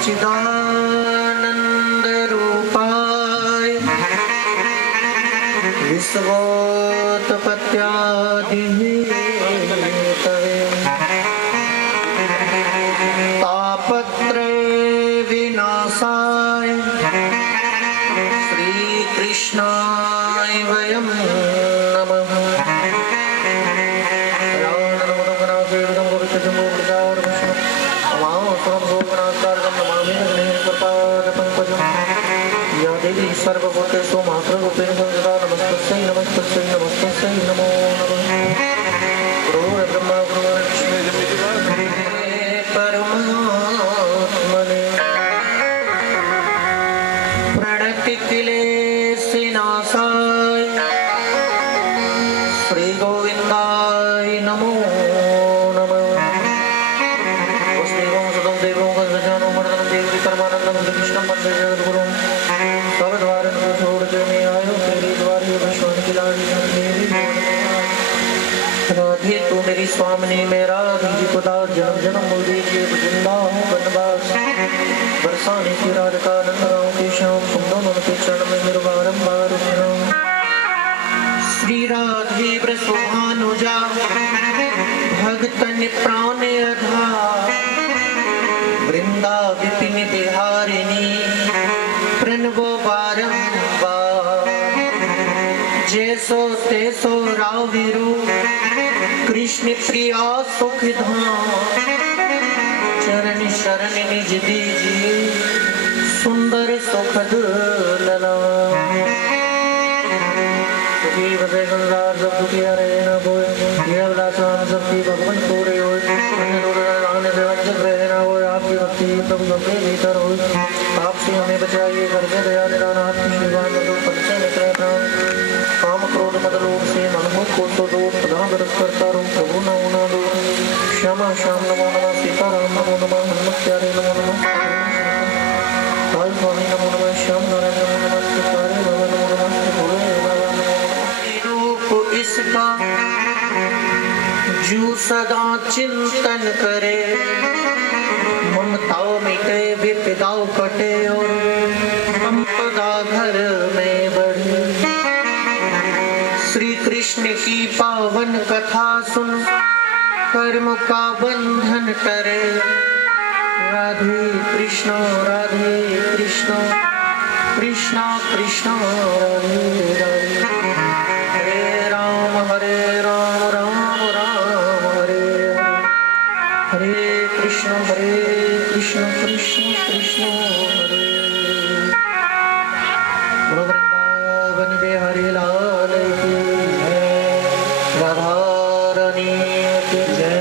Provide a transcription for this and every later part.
सच्चिदानंद रूपाय विश्वोत्पत्त्यादिहेतवे तापत्रय विनाशाय श्रीकृष्णाय वयं नमः। सर्वभूतेषु मातृरूपेण संस्थिता नमस्तस्यै नमस्तस्यै नमस्तस्यै नमो नमः। गुरुर्ब्रह्मा गुरुर्विष्णु परमात्मने प्रणतिक्लेशनाशाय श्रीगोविन्दाय नमो नमः। वसुदेवं सुतं देवं गजगजानं मर्दनं देवकी परमानन्दं कृष्णं वन्दे जगद्गुरुं। राधे तू मेरी स्वामिनी मेरा जी खुदा जन्म जन्म मोदी के जिंदा हूँ बनवास बरसाने की राधिका नंद राम के श्याम तुम दोनों के चरण में मेरे बारंबार श्री राधे ब्रसोभानुजा भगतन प्राण अधा वृंदा विपिन बिहारिणी प्रणवो बारंबार जैसो तैसो राविरू कृष्ण प्रिया सुख धाम चरण शरण निज दीजिए सुंदर सुखद लला। सुखी बसे संसार सब दुखिया रहे न कोई यह अभिलाषान सबकी भगवान पूरे हो अन्य लोग रहने से वंचित रहे न हो आपकी भक्ति तब सबके भीतर हो आपसे हमें बचाइए करके दया निदान आपकी शिवान परिचय मित्र प्राण काम क्रोध मद लोभ से मनमोह को तो दूर सदा बरस करता रहूं प्रभु नमो नमो श्यामा श्याम नमो नमः सीताराम नमो नमः हनुमत प्यारे नमो नमः काल स्वामी नमो नमः श्याम नारायण नमो नमः सीतारे बाबा नमो नमः भोले बाबा नमो नमः। रूप इसका जो सदा चिंतन करे ममता मिटे विपदा कटे और संपदा घर में बढ़े। श्री कृष्ण की पावन कथा सुन कर्म का बंधन करे। राधे कृष्ण कृष्ण कृष्ण राधे राधे हरे राम राम राम हरे हरे कृष्ण कृष्ण कृष्ण हरे। वृंदावन बिहारी लाल की राधा रानी की जय।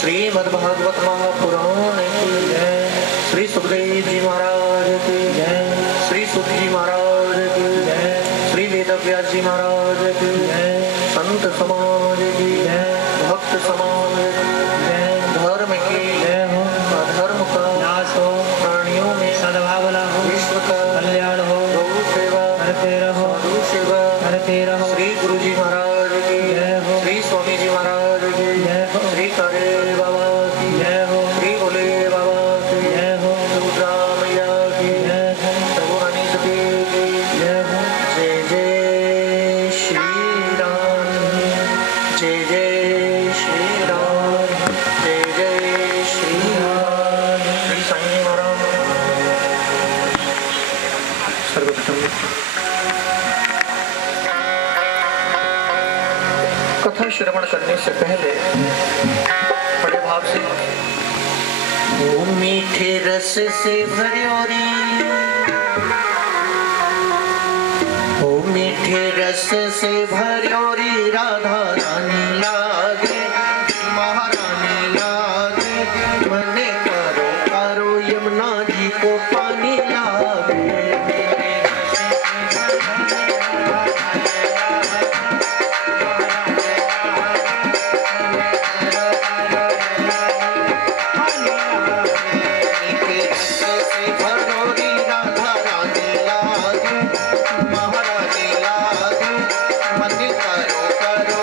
श्रीमद्भागवत महापुराण की जय। श्री सुखदेव जी महाराज की जय। श्री सुख जी महाराज की जय। श्री वेदव्यास जी महाराज की जय। संत समाज की जय। भक्त समाज की जय। धर्म की जय हो अधर्म का नाश हो प्राणियों में सद्भावना हो विश्व का कल्याण हो गौ सेवा करते रहो साधु सेवा करते रहो। श्री गुरु जी महाराज की जय हो। श्री स्वामी जी महाराज की जय हो। श्री करे बाबा की जय हो। श्री भोले बाबा की जय हो। दुर्गा मैया की जय हो। प्रभु अनित की जय हो। जय जय श्री राम जय जय श्री राम जय जय श्री राम। श्री साईं महाराज सर्वप्रथम कथा श्रवण करने से पहले बड़े भाव से वो मीठे रस से भरियोरी वो मीठे रस से भरियोरी राधा रानी लागे महारानी लागे मने करो करो यमुना जी को पानी लागे। करो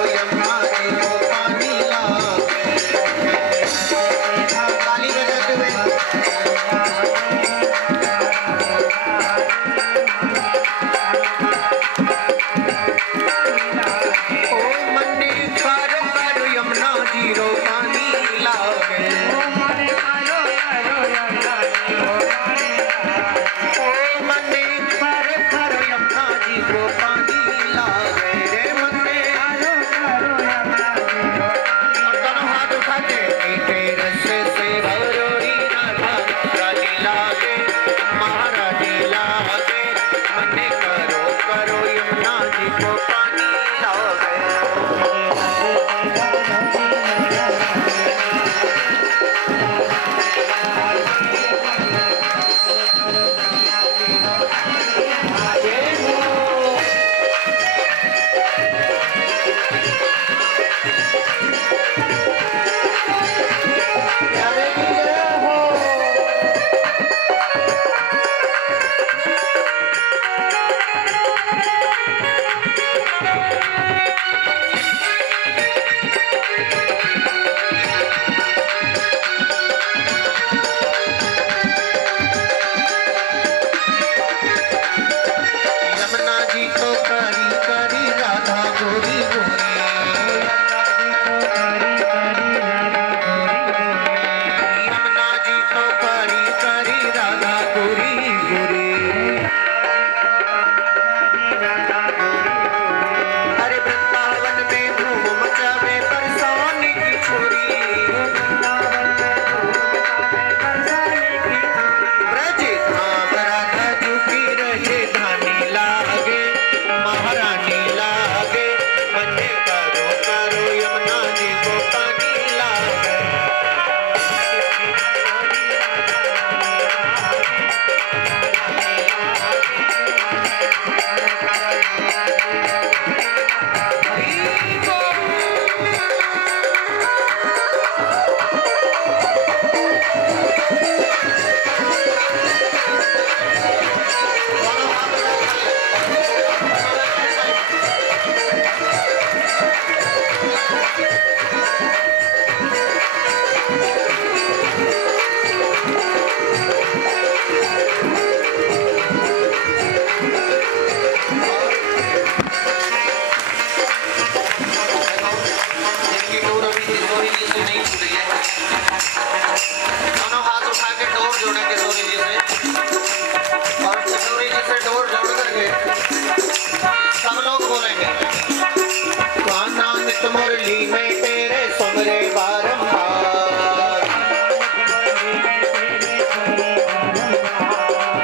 मुरली में तेरे सुमरे बारंबार।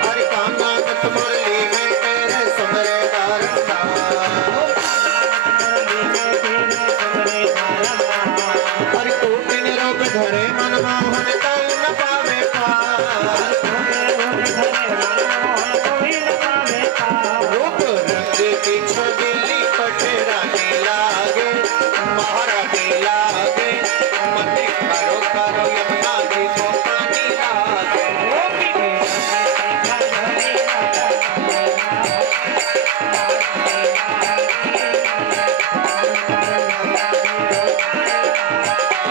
हरि कान्हा नत मुरली में तेरे सुमरे बारंबार। हरि कोटि निरोग धरे मनमोहन तल न पावे पार। रूप रंग की छबीली पटरानी लागे महारानी लागे। मन करो करो यमुना जी को पानी लागे।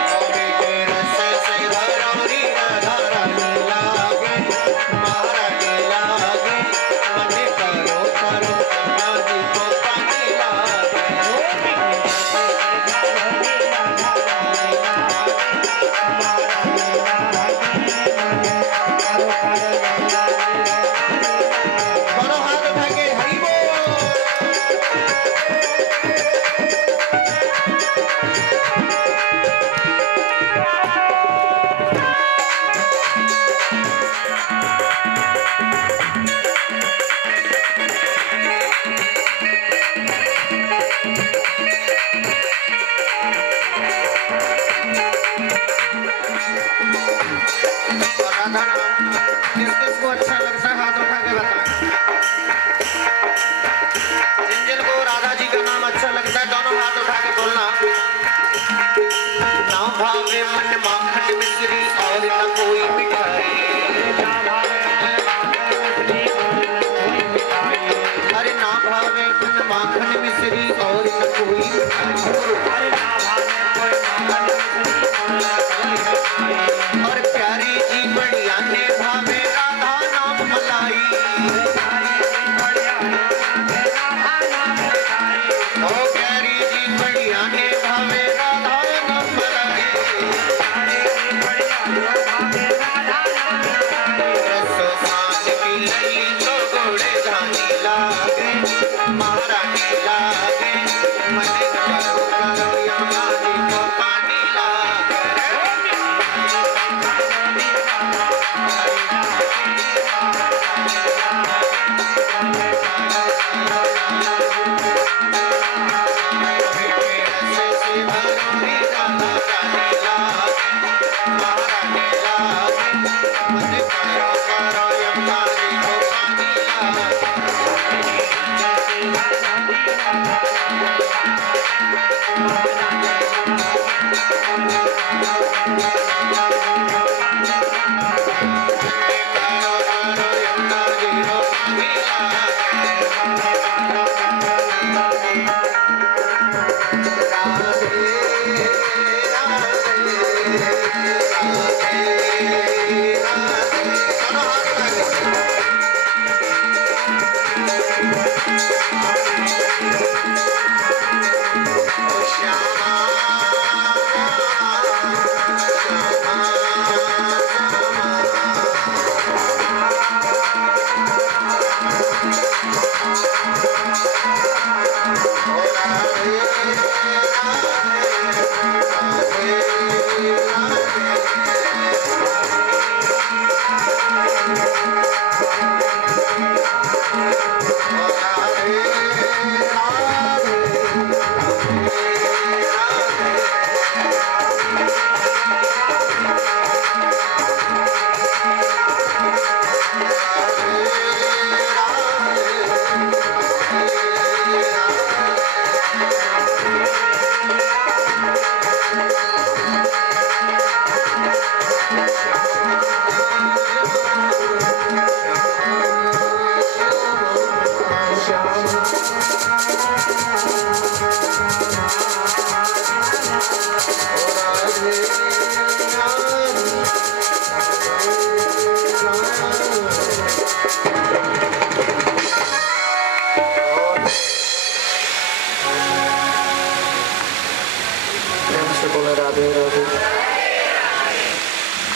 गोरी के रस से भरौरी राधा रानी लागे महारानी लागे। मन करो करो यमुना जी को पानी लागे। दोनों हाथ उठा के हरि बोल। और राधा नाम किस किस को अच्छा लगता है हाथ उठा के बताएं। जिन जिन को राधा जी का नाम अच्छा लगता है दोनों हाथ उठा के बोलना। ना भावे मन माखन मिश्री और न कोई मिठाई। अरे ना भावे मन माखन मिश्री और न कोई मिठाई। और प्यारी जी बढ़िया ने भावे राधा नाम मलाई। ओ प्यारी जी बढ़िया ने भावे राधा नाम मलाई। रस सांझ की लई तो घोड़े धानी लागे महारानी लागे। मन करो करो यमुना जी को पानी लागे।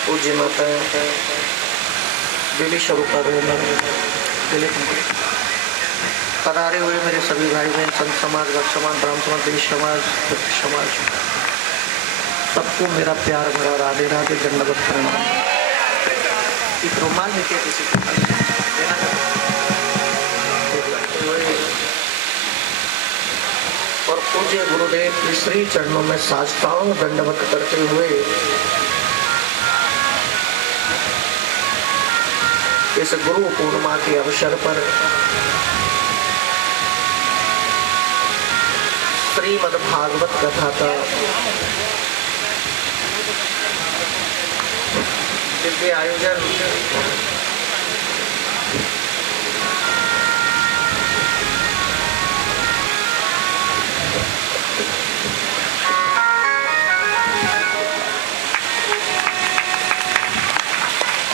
पूज्य माता दिल्ली शुरू कर रहे हैं दिल्ली पधारे हुए मेरे सभी भाई बहन, संत समाज, भक्त समाज, ब्राह्मण समाज, देश समाज, समाज, सबको मेरा प्यार भरा राधे राधे दंडवत प्रणाम। एक रुमाल लेके किसी को देना और पूज्य गुरुदेव के श्री चरणों में साष्टांग दंडवत करते हुए इस गुरु पूर्णिमा के अवसर पर श्रीमद् भागवत कथा का दिव्य आयोजन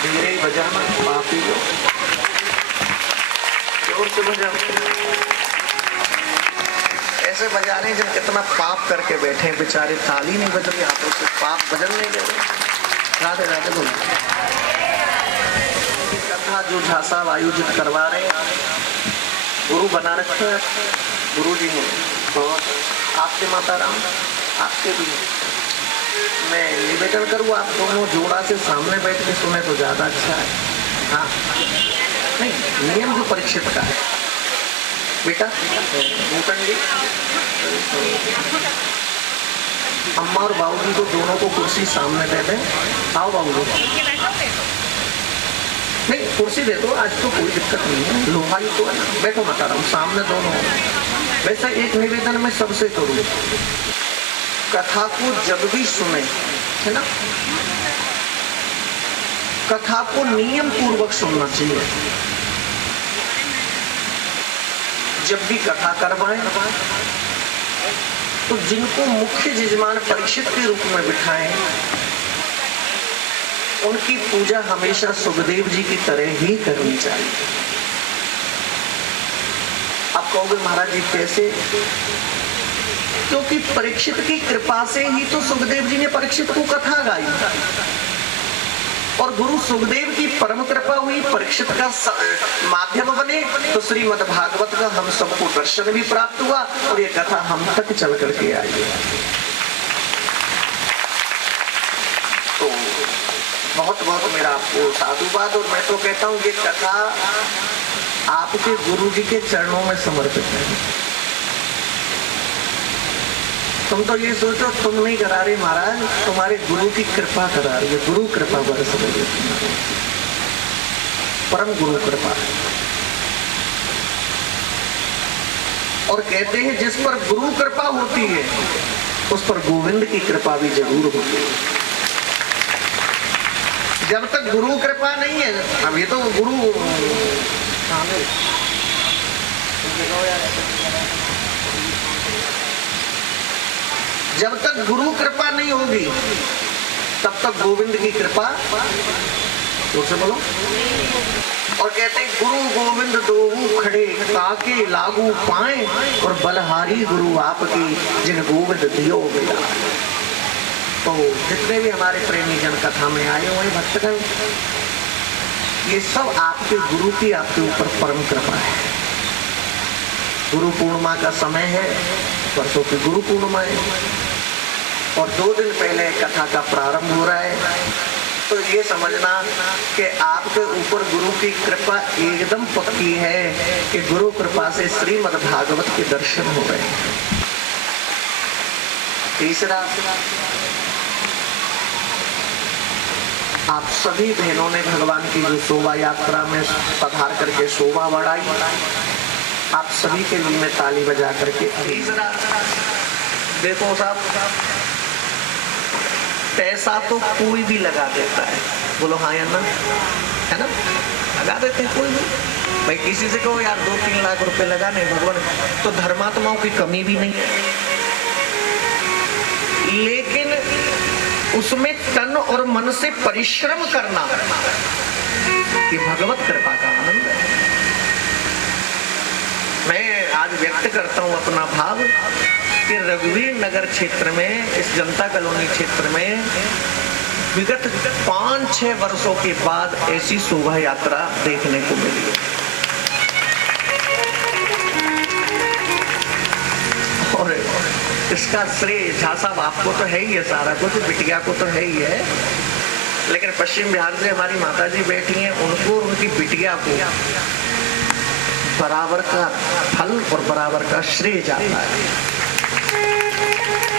धीरे बजाना, पापी हो जोर से बजाओ। ऐसे बजाने जब कितना पाप करके बैठे बेचारे, ताली नहीं बज रही, हाथों से पाप बजन नहीं दे रहे। राधे राधे बोलो। कथा जो झांसा आयोजित करवा रहे गुरु बना रखे हैं, गुरु जी ने बहुत, आपके माता राम आपके भी। मैं निवेदन करूँ आप दोनों जोड़ा से सामने बैठ के सुने तो ज्यादा अच्छा है। हाँ नहीं, नियम जो परीक्षित का है बेटा, भूषण जी अम्मा और बाबूजी को दोनों को कुर्सी सामने दे दें। आओ बाबूजी, नहीं कुर्सी दे दो, आज तो कोई दिक्कत नहीं है, लोहा ही तो है ना। बैठो माता राम सामने दोनों। वैसा एक निवेदन मैं सबसे करूँ, कथा को जब भी सुने है ना, कथा को नियम पूर्वक सुनना चाहिए। जब भी कथा करवाएं तो जिनको मुख्य यजमान परीक्षित के रूप में बिठाएं, उनकी पूजा हमेशा सुखदेव जी की तरह ही करनी चाहिए। आप कहोगे महाराज जी कैसे? क्योंकि परीक्षित की कृपा से ही तो सुखदेव जी ने परीक्षित को कथा गाई, और गुरु सुखदेव की परम कृपा हुई, परीक्षित का माध्यम बने, तो श्रीमद् भागवत का हम सबको दर्शन भी प्राप्त हुआ और ये कथा हम तक चल करके आई। तो बहुत बहुत मेरा आपको साधुवाद। और मैं तो कहता हूँ ये कथा आपके गुरु जी के चरणों में समर्पित है। तुम तो ये सोचो तुम नहीं करा रहे महाराज, तुम्हारे गुरु की कृपा करा रही है, गुरु कृपा बरस रही है, परम गुरु कृपा। और कहते हैं जिस पर गुरु कृपा होती है उस पर गोविंद की कृपा भी जरूर होती है। जब तक गुरु कृपा नहीं है, अब ये तो गुरु जब तक गुरु कृपा नहीं होगी तब तक गोविंद की कृपा, जोर से बोलो। और कहते गुरु गोविंद दोऊ खड़े काके लागू पाए, और बलहारी गुरु आपकी जिन गोविंद दियो मिला। तो जितने भी हमारे प्रेमी जन कथा में आए हुए भक्तगण, ये सब आपके गुरु की आपके ऊपर परम कृपा है। गुरु पूर्णिमा का समय है, परसों की गुरु पूर्णिमा है और 2 दिन पहले कथा का प्रारंभ हो रहा है। तो ये समझना कि आपके ऊपर गुरु की कृपा एकदम पक्की है कि गुरु कृपा से श्रीमद् भागवत के दर्शन हो रहे हैं। तीसरा, आप सभी बहनों ने भगवान की जो शोभा यात्रा में पधार करके शोभा बढ़ाई, आप सभी के लिए मैं ताली बजा करके। तीसरा, देखो साहब, पैसा तो कोई भी लगा देता है, बोलो हाँ या ना, है ना, लगा देते हैं कोई भी। भाई किसी से कहो यार 2-3 लाख रुपए लगाने भगवान, तो धर्मात्माओं की कमी भी नहीं है, लेकिन उसमें तन और मन से परिश्रम करना ये भगवत कृपा का आनंद है। मैं आज व्यक्त करता हूं अपना भाव कि रघुवीर नगर क्षेत्र में, इस जनता कॉलोनी क्षेत्र में विगत 5-6 वर्षों के बाद ऐसी शोभा यात्रा देखने को मिली है। इसका श्रेय झा साहब आपको तो है ही है, सारा कुछ बिटिया को तो है ही है, लेकिन पश्चिम बिहार से हमारी माता जी बैठी हैं, उनको उनकी बिटिया को बराबर का फल और बराबर का श्रेय जाता है।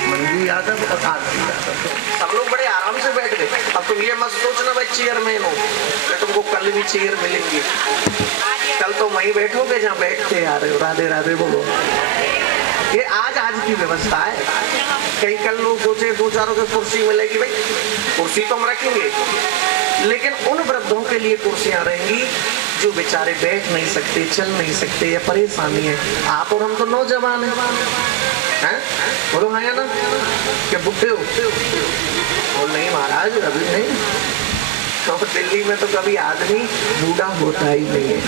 मंजू यादव और आरती यादव सब लोग बड़े आराम से बैठ गए। अब तुम ये मत सोचना भाई चेयरमैन हो तो तुमको कल भी चेयर मिलेंगी, कल तो वहीं बैठोगे जहाँ बैठते आ रहे हो। राधे राधे बोलो। ये आज की व्यवस्था है। कहीं कल लोग सोचे दो चारों की कुर्सी मिलेगी, भाई कुर्सी तो हम रखेंगे, लेकिन उन वृद्धों के लिए कुर्सियां रहेंगी जो बेचारे बैठ नहीं सकते, चल नहीं सकते या परेशानी है। आप और हम तो नौजवान हैं, बोलो हाँ या ना, क्या बुढ़े हो? बोल नहीं महाराज अभी नहीं, तो दिल्ली में तो कभी आदमी बूढ़ा होता ही नहीं है।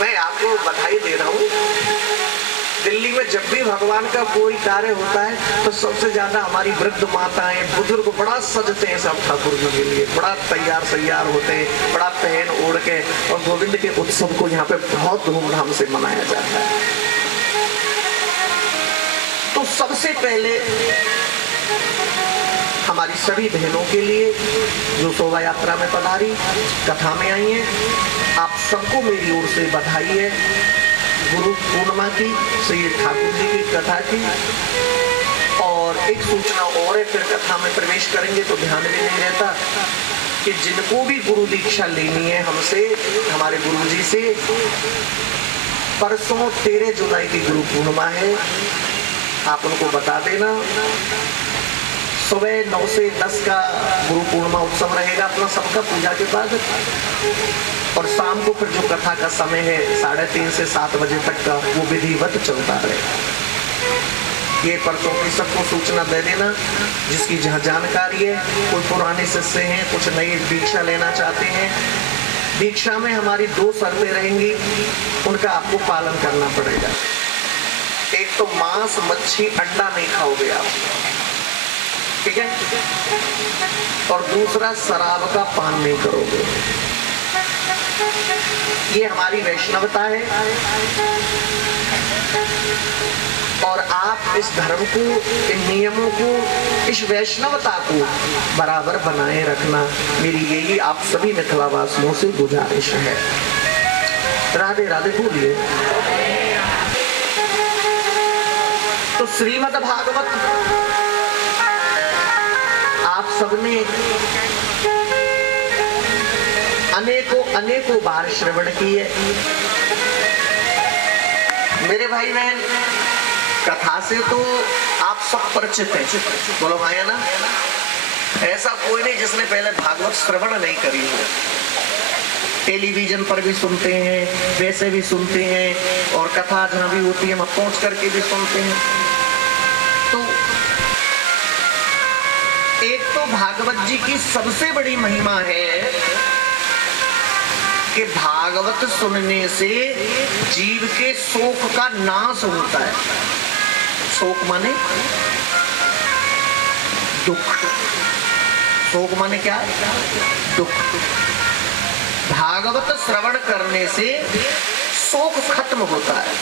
मैं आपको बधाई दे रहा हूँ, दिल्ली में जब भी भगवान का कोई कार्य होता है तो सबसे ज्यादा हमारी वृद्ध माताएं बुजुर्ग बड़ा सजते हैं सब ठाकुर जी के लिए, बड़ा तैयार होते हैं, बड़ा पहन ओढ़ के, और गोविंद के उत्सव को यहाँ पे बहुत धूमधाम से मनाया जाता है। तो सबसे पहले हमारी सभी बहनों के लिए जो शोभा यात्रा में पधारी, कथा में आई है, आप सबको मेरी ओर से बधाई है गुरु पूर्णिमा की, श्री ठाकुर जी की कथा की। और एक सूचना और है, फिर कथा में प्रवेश करेंगे तो ध्यान भी नहीं रहता कि जिनको भी गुरु दीक्षा लेनी है हमसे, हमारे गुरु जी से, परसों 13 जुलाई की गुरु पूर्णिमा है, आप उनको बता देना। सुबह 9 से 10 का गुरु पूर्णिमा उत्सव रहेगा अपना सबका पूजा के बाद, और शाम को फिर जो कथा का समय है 3:30 से 7 बजे तक का, वो विधिवत चलता रहेगा। ये परसों की सबको सूचना दे देना, जिसकी जहाँ जानकारी है। कोई पुराने शिष्य हैं, कुछ नई दीक्षा लेना चाहते हैं, दीक्षा में हमारी 2 शर्तें रहेंगी, उनका आपको पालन करना पड़ेगा। एक तो मांस मच्छी अंडा नहीं खाओगे आप, ठीक है, और दूसरा शराब का पान नहीं करोगे। ये हमारी वैष्णवता है, और आप इस धर्म को, इन नियमों को, इस वैष्णवता को बराबर बनाए रखना, मेरी यही आप सभी मिथिलावासियों से गुजारिश है। राधे राधे बोलिए। तो श्रीमद् भागवत आप सबने अनेकों बार श्रवण की है। मेरे भाई बहन, कथा से तो आप सब परिचित हैं, बोलो हाँ या ना। ऐसा कोई नहीं जिसने पहले भागवत श्रवण नहीं करी हो। टेलीविजन पर भी सुनते हैं, वैसे भी सुनते हैं, और कथा जहाँ भी होती है वहाँ पहुंच करके भी सुनते हैं। तो एक तो भागवत जी की सबसे बड़ी महिमा है कि भागवत सुनने से जीव के शोक का नाश होता है। शोक माने दुख, शोक माने क्या है? दुख। भागवत श्रवण करने से शोक खत्म होता है,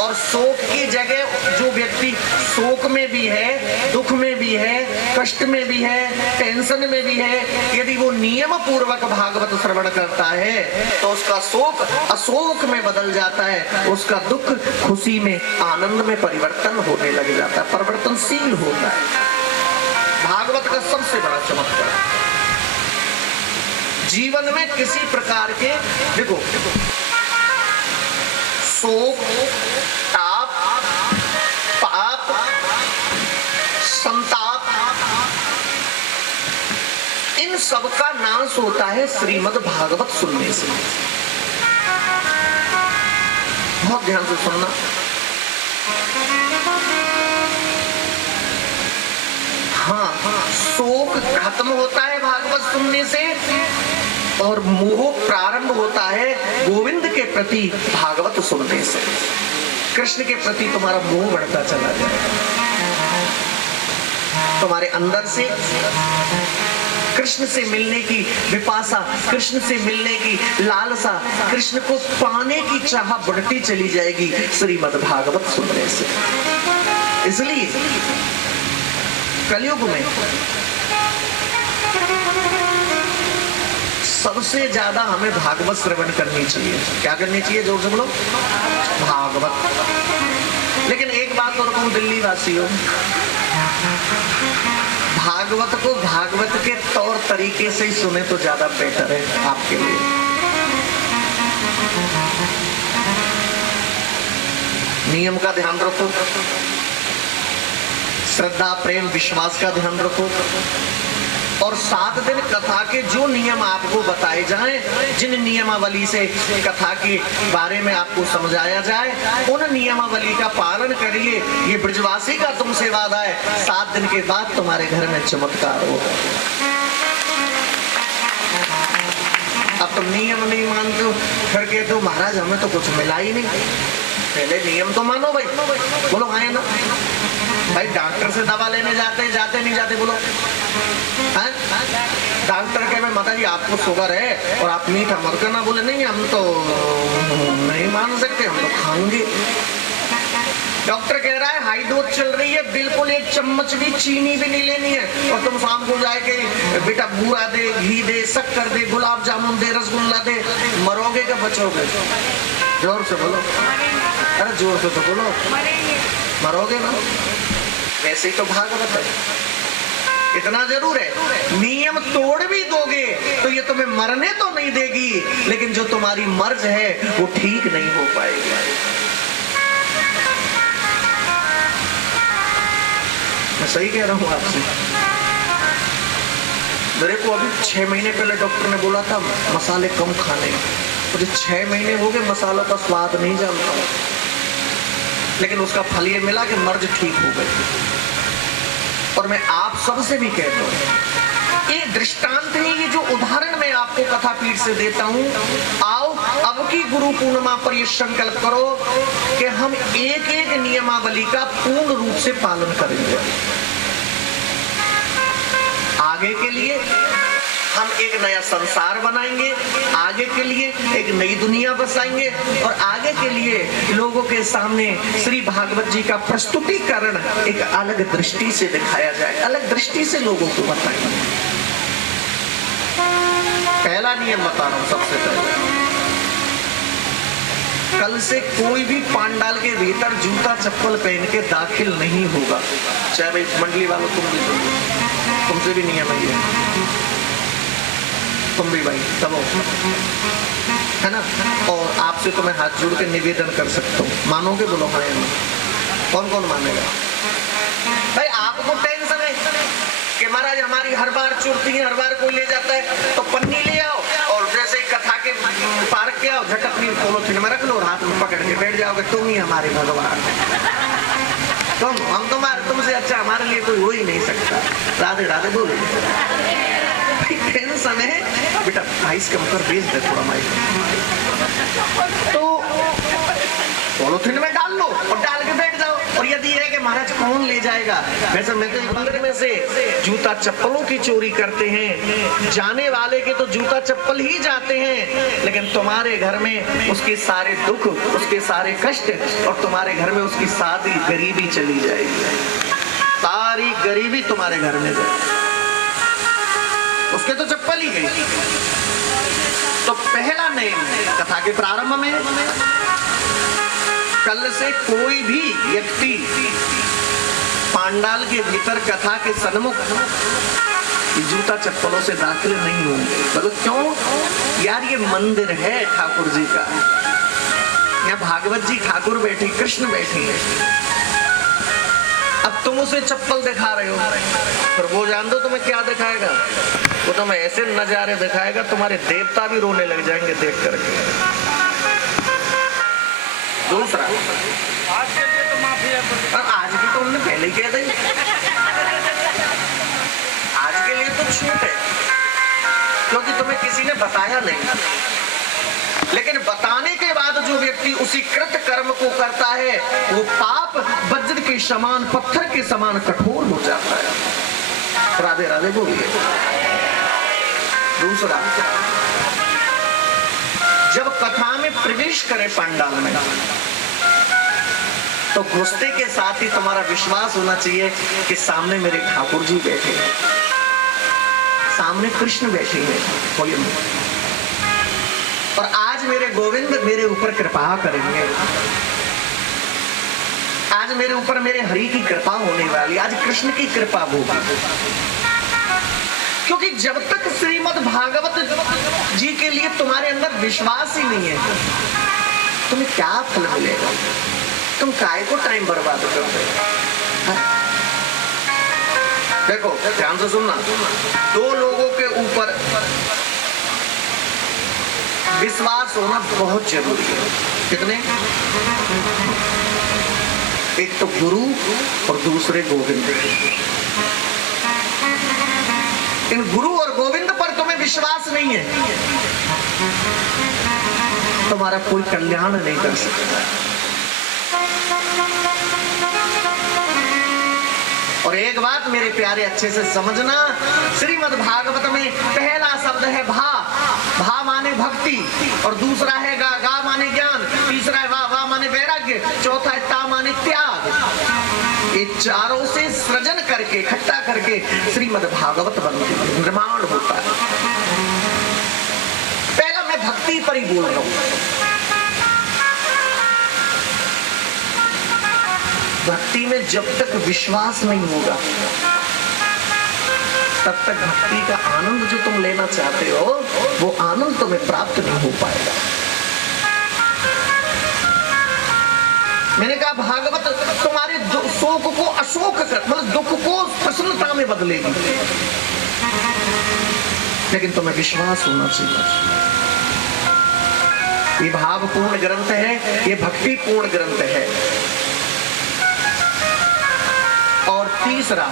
और शोक की जगह जो व्यक्ति शोक में भी है, दुख में भी है, कष्ट में भी है, टेंशन में भी है, यदि वो नियम पूर्वक भागवत श्रवण करता है तो उसका शोक अशोक में बदल जाता है, उसका दुख खुशी में, आनंद में परिवर्तन होने लग जाता है, परिवर्तनशील होता है। भागवत का सबसे बड़ा चमत्कार, जीवन में किसी प्रकार के, देखो शोक, ताप, पाप, संताप, इन सब का नाश होता है श्रीमद् भागवत सुनने से। बहुत ध्यान से सुनना। हाँ, शोक खत्म होता है भागवत सुनने से, और मोह प्रारंभ होता है गोविंद के प्रति भागवत सुनने से। कृष्ण के प्रति तुम्हारा मोह बढ़ता चला जाए, तुम्हारे अंदर से कृष्ण से मिलने की विपाशा, कृष्ण से मिलने की लालसा, कृष्ण को पाने की चाह बढ़ती चली जाएगी श्रीमद् भागवत सुनने से। इसलिए कलयुग में सबसे ज्यादा हमें भागवत श्रवण करनी चाहिए। क्या करनी चाहिए? जोर से बोलो, भागवत। लेकिन एक बात और कहूं दिल्ली वासियों, भागवत को भागवत के तौर तरीके से ही सुने तो ज्यादा बेटर है आपके लिए। नियम का ध्यान रखो, श्रद्धा प्रेम विश्वास का ध्यान रखो, और 7 दिन कथा के जो नियम आपको बताए जाएं, जिन नियमावली से कथा के बारे में आपको समझाया जाए, उन नियमावली का पालन करिए। ये ब्रजवासी का तुमसे वादा है, 7 दिन के बाद तुम्हारे घर में चमत्कार होगा। अब तुम नियम नहीं मानते हो, फिर कहते हो महाराज हमें तो कुछ मिला ही नहीं। पहले नियम तो मानो भाई, बोलो हाँ ना भाई। डॉक्टर से दवा लेने जाते नहीं जाते, बोलो डॉक्टर कहे माता जी आपको शुगर है और आप मीठा मत करना, बोले नहीं हम तो नहीं मान सकते, हम तो खाएंगे। डॉक्टर कह रहा है हाई डोज चल रही है, बिल्कुल 1 चम्मच भी चीनी भी नहीं लेनी है, और तुम शाम को जाके बेटा बूरा दे, घी दे, शक्कर दे, गुलाब जामुन दे, रसगुल्ला दे, मरोगे क्या बचोगे? जोर से बोलो, अरे जोर से तो बोलो, मरोगे ना। वैसे ही तो भागवत है, इतना जरूर है, नियम तोड़ भी दोगे तो ये तुम्हें मरने तो नहीं देगी, लेकिन जो तुम्हारी मर्ज है वो ठीक नहीं हो पाएगी। मैं सही कह रहा हूं आपसे? मेरे को अभी 6 महीने पहले डॉक्टर ने बोला था मसाले कम खाने, मुझे 6 महीने हो गए मसालों का स्वाद नहीं जानता हूं, लेकिन उसका फल ये मिला कि मर्ज ठीक हो गई। और मैं आप सबसे भी कहता हूं, ये दृष्टांत है, ये जो उदाहरण मैं आपको कथा पीठ से देता हूं, आओ अब की गुरु पूर्णिमा पर ये संकल्प करो कि हम एक एक नियमावली का पूर्ण रूप से पालन करेंगे। आगे के लिए हम एक नया संसार बनाएंगे, आगे के लिए एक नई दुनिया बसाएंगे, और आगे के लिए लोगों के सामने श्री भागवत जी का प्रस्तुतिकरण एक अलग दृष्टि से दिखाया जाए, अलग दृष्टि से लोगों को बताएंगे। पहला नियम बता रहा हूं सबसे पहले, कल से कोई भी पांडाल के भीतर जूता चप्पल पहन के दाखिल नहीं होगा। चाहे भाई मंडली वालों तुमसे भी नियम है, तुम भी भाई तब है ना। और आपसे तो मैं हाथ जोड़ के निवेदन कर सकता हूँ, मानोगे? बोलो हाँ। कौन कौन मानेगा? भाई आपको टेंशन है कि महाराज हमारी हर बार चुरती है, हर बार कोई ले जाता है, तो पन्नी ले आओ और जैसे ही कथा के पार्क के आओ, झट अपनी पॉलिथीन में रख लो और हाथ में पकड़ के बैठ जाओगे, तुम ही हमारे भगवान। हम तुम्हारे तुमसे अच्छा हमारे लिए कोई हो ही नहीं सकता। राधे राधे बोलो। टेंशन है बेटा, आइस कम कर, बेच दे थोड़ा माइक, तो पॉलिथीन में डाल लो और डाल के बैठ जाओ। और यदि है कि महाराज कौन ले जाएगा, वैसे मैं तो मंदिर में से जूता चप्पलों की चोरी करते हैं, जाने वाले के तो जूता चप्पल ही जाते हैं, लेकिन तुम्हारे घर में उसके सारे दुख, उसके सारे कष्ट, और तुम्हारे घर में उसकी सारी गरीबी चली जाएगी, सारी गरीबी तुम्हारे घर में जाएगी, उसके तो चप्पल ही गई। तो पहला नियम कथा के प्रारंभ में, कल से कोई भी व्यक्ति पांडाल के भीतर कथा के सन्मुख जूता चप्पलों से दाखिल नहीं होंगे। बोलो क्यों? यार ये मंदिर है ठाकुर जी का, यहाँ भागवत जी ठाकुर बैठे, कृष्ण बैठे हैं। अब तुम उसे चप्पल दिखा रहे हो, पर वो जान दो तुम्हें क्या दिखाएगा, वो तुम्हें ऐसे नजारे दिखाएगा तुम्हारे देवता भी रोने लग जाएंगे देख करके। दूसरा, आज के लिए तो माफी है, आज की तो हमने पहले ही कह दी, आज के लिए तो छूट है, क्योंकि तुम्हें किसी ने बताया नहीं। लेकिन बताने के बाद जो व्यक्ति उसी कृत कर्म को करता है, वो पाप वज्र के समान, पत्थर के समान कठोर हो जाता है। राधे राधे बोलिए। दूसरा, जब कथा में प्रवेश करे पंडाल में, तो घुसते के साथ ही तुम्हारा विश्वास होना चाहिए कि सामने मेरे ठाकुर जी बैठे हैं, सामने कृष्ण बैठे हैं, और आज मेरे गोविंद मेरे ऊपर कृपा करेंगे, आज मेरे ऊपर मेरे हरि की कृपा होने वाली, आज कृष्ण की कृपा होगी। क्योंकि जब तक श्रीमद् भागवत जी के लिए तुम्हारे अंदर विश्वास ही नहीं है, तुम्हें क्या फल मिलेगा? तुम काय को टाइम बर्बाद करते हो? देखो ध्यान से सुनना, दो लोगों के ऊपर विश्वास होना बहुत जरूरी है। कितने? एक तो गुरु और दूसरे गोविंद। इन गुरु और गोविंद पर तुम्हें विश्वास नहीं है, तुम्हारा कोई कल्याण नहीं कर सकता। और एक बात मेरे प्यारे अच्छे से समझना, श्रीमद् भागवत में पहला शब्द है भा, भा माने भक्ति, और दूसरा है गा, गा माने ज्ञान, तीसरा है वा, वा माने वैराग्य, चौथा है ता माने त्याग। ये चारों से सृजन करके इकट्ठा करके श्रीमद् भागवत बनती है, निर्माण होता है। पहला मैं भक्ति पर ही बोल रहा हूं। भक्ति में जब तक विश्वास नहीं होगा, तब तक भक्ति का आनंद जो तुम लेना चाहते हो, वो आनंद तुम्हें प्राप्त नहीं हो पाएगा। मैंने कहा भागवत तुम्हारे शोक को अशोक कर, मतलब दुख को प्रसन्नता में बदलेगी, लेकिन तुम्हें विश्वास होना चाहिए। ये भावपूर्ण ग्रंथ है, ये भक्ति पूर्ण ग्रंथ है। और तीसरा,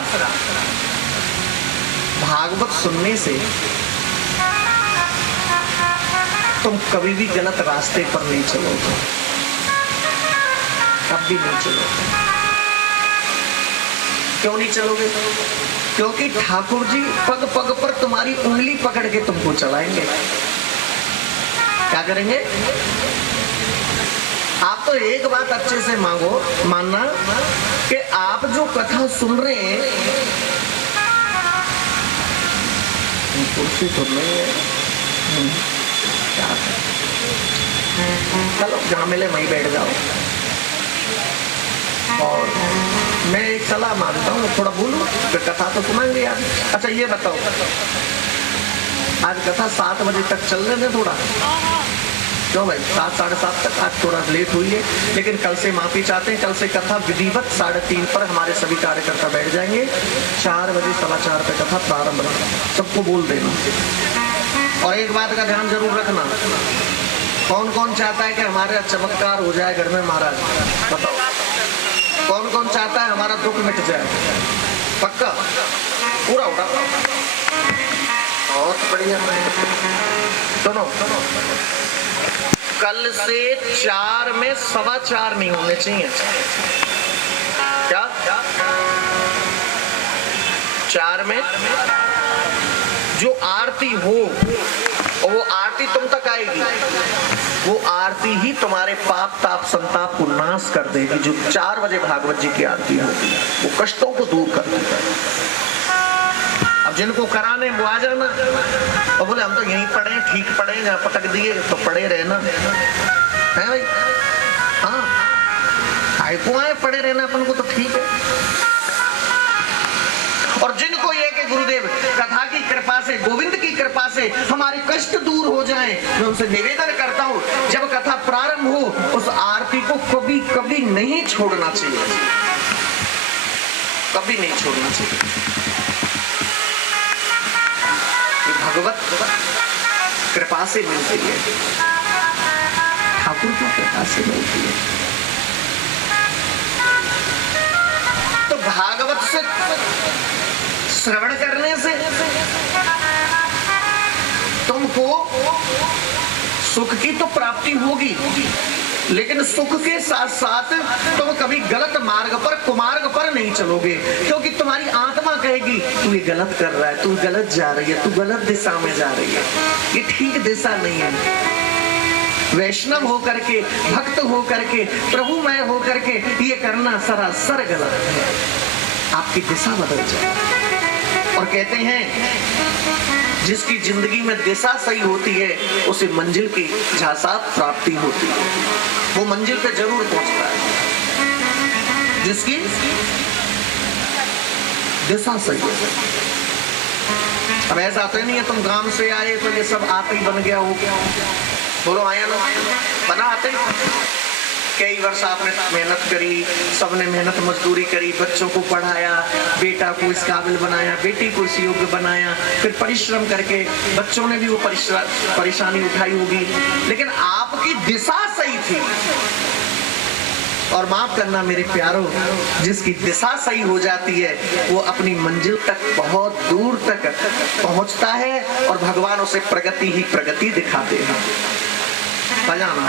भागवत सुनने से तुम कभी भी गलत रास्ते पर नहीं चलोगे, कभी नहीं चलोगे। क्यों नहीं चलोगे? क्योंकि ठाकुर जी पग पग पर तुम्हारी उंगली पकड़ के तुमको चलाएंगे। क्या करेंगे? आप तो एक बात अच्छे से मानना कि आप जो कथा सुन रहे हैं, कुर्सी सुन रहे हैं, क्या चलो जहां मिले वहीं बैठ जाओ। और मैं एक सलाह मांगता हूँ, थोड़ा बोलूं, तो कथा तो सुनाएंगे यार। अच्छा ये बताओ, आज कथा 7 बजे तक चल रहे थे थोड़ा, क्यों भाई? 7 साढ़े 7 तक आज थोड़ा लेट हुई है, लेकिन कल से माफी चाहते हैं। कल से कथा विधिवत 3:30 पर हमारे सभी कार्यकर्ता बैठ जाएंगे। 4 बजे 4:15 पे कथा प्रारंभ होगा, सबको बोल देना। और एक बात का ध्यान जरूर रखना, कौन कौन चाहता है कि हमारा चमत्कार हो जाए घर में महाराज? बताओ, कौन कौन चाहता है हमारा दुख मिट जाए? पक्का पूरा उठा। बहुत बढ़िया। सुनो, कल से 4 में 4:15 नहीं होने चाहिए। क्या 4 में जो आरती हो, वो आरती तुम तक आएगी, वो आरती ही तुम्हारे पाप ताप संताप को नाश कर देगी। जो 4 बजे भागवत जी की आरती होगी, वो कष्टों को दूर कर देगा। अब जिनको कराने वो आ जाना, और बोले हम तो यहीं पढ़े, ठीक पढ़े, जहाँ पटक दिए तो पढ़े रहना है भाई। हाँ, आए को आए पढ़े रहना अपन को तो ठीक है। और जिनको ये कि गुरुदेव कथा की कृपा से, गोविंद की कृपा से हमारे कष्ट दूर हो जाएं, मैं उनसे निवेदन करता हूँ, जब कथा प्रारंभ हो उस आरती को कभी कभी नहीं छोड़ना चाहिए, कभी नहीं छोड़ना चाहिए। ये भगवत कृपा से मिलती है, ठाकुर की कृपा से मिलती है। तो भागवत से श्रवण करने से तुमको सुख की तो प्राप्ति होगी, लेकिन सुख के साथ साथ तुम कभी गलत मार्ग पर, कुमार्ग पर नहीं चलोगे, क्योंकि तुम्हारी आत्मा माँ कहेगी तू ये गलत कर रहा है, तू गलत जा रही है, तू गलत दिशा में जा रही है, ये ठीक दिशा नहीं है। वैष्णव होकर के, भक्त होकर के, प्रभुमय होकर के ये करना सरासर गलत है। आपकी दिशा बदल जाए। और कहते हैं जिसकी जिंदगी में दिशा सही होती है उसे मंजिल की झांसात प्राप्ति होती है, वो मंजिल पे जरूर पहुंचता है जिसकी दिशा सही है। अब ऐसा तो नहीं है तुम गांव से आए तो ये सब आते ही बन गया हो, बोलो आया ना, बना आते ही। कई वर्ष आपने मेहनत करी, सबने मेहनत मजदूरी करी, बच्चों को पढ़ाया, बेटा को इस काबिल बनाया, बेटी को इस योग्य बनाया, फिर परिश्रम करके बच्चों ने भी वो परेशानी उठाई होगी, लेकिन आपकी दिशा सही थी। और माफ करना मेरे प्यारों, जिसकी दिशा सही हो जाती है वो अपनी मंजिल तक बहुत दूर तक पहुंचता है और भगवान उसे प्रगति ही प्रगति दिखाते हैं। बजाना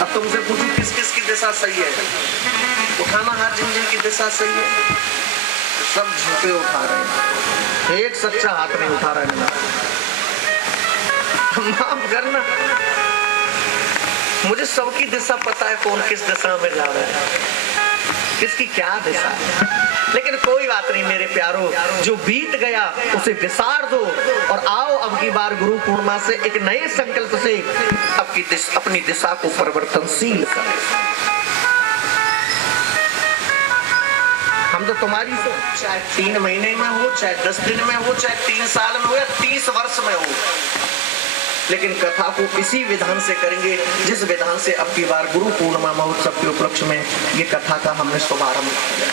अब तुमसे पूछूं किस किस की दिशा सही है? उठाना हाथ जिन की दिशा सही है, सब झुके उठा रहे हैं, एक सच्चा हाथ नहीं उठा रहा है। माफ करना, मुझे सबकी दिशा पता है, कौन किस दिशा में जा रहा है, किसकी क्या दिशा है। लेकिन कोई बात नहीं मेरे प्यारो, जो बीत गया उसे विसार दो और आओ अब की बार गुरु पूर्णिमा से एक नए संकल्प से अपनी दिशा को परिवर्तनशील करें। हम तो तुम्हारी से चाहे 3 महीने में हो, चाहे 10 दिन में हो, चाहे 3 साल में हो या 30 वर्ष में हो, लेकिन कथा को इसी विधान से करेंगे जिस विधान से अब की बार गुरु पूर्णिमा महोत्सव के उपलक्ष्य में ये कथा का हमने शुभारंभ किया।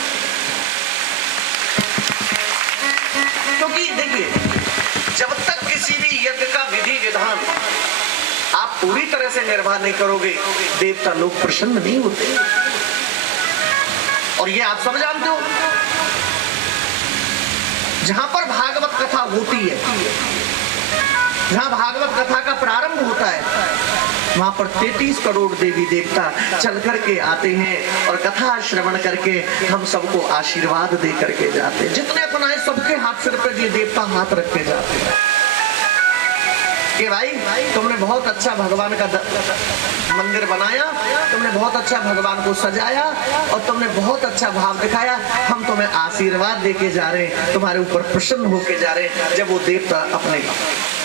क्योंकि देखिए, जब तक किसी भी यज्ञ का विधि विधान आप पूरी तरह से निर्वाह नहीं करोगे, देवता लोग प्रसन्न नहीं होते। और ये आप सब जानते हो, जहां पर भागवत कथा होती है, जहां भागवत कथा का प्रारंभ होता है, वहां पर 33 करोड़ देवी देवता चल करके आते हैं और कथा श्रवण करके हम सबको आशीर्वाद दे करके जाते हैं। जितने अपनाए सबके हाथ सिर पे ये देवता हाथ रख के जाते हैं कि भाई तुमने बहुत अच्छा भगवान का मंदिर बनाया, तुमने बहुत अच्छा भगवान को सजाया और तुमने बहुत अच्छा भाव दिखाया, हम तुम्हें आशीर्वाद देके जा रहे हैं, तुम्हारे ऊपर प्रसन्न होके जा रहे हैं। जब वो देवता अपने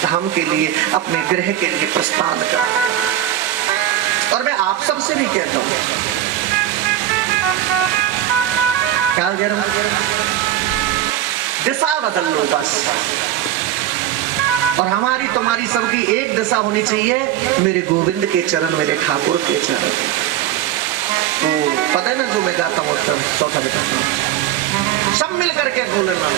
धाम के लिए, अपने गृह के लिए प्रस्थान कर। और मैं आप सबसे भी कहता हूं, क्या कह रहा हूं, दिशा बदल लो बस। और हमारी तुम्हारी सबकी एक दिशा होनी चाहिए, मेरे गोविंद के चरण, मेरे ठाकुर के चरण। तो पता है ना जो मैं गाता हूँ, चौथा बताता हूँ, सब मिल करके बोलना।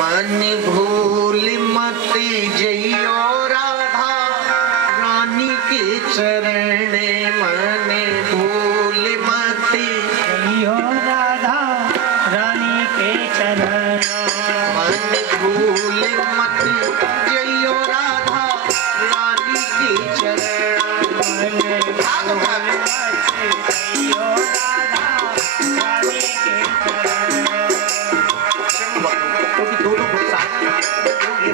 मन भूल मत जइयो राधा रानी के चरण, मन भूल मत जइयो राधा रानी के चरण, मन भूल मत जइयो राधा रानी के चरण, मन भूल मत जइयो राधा रानी के चरण। दोनों ये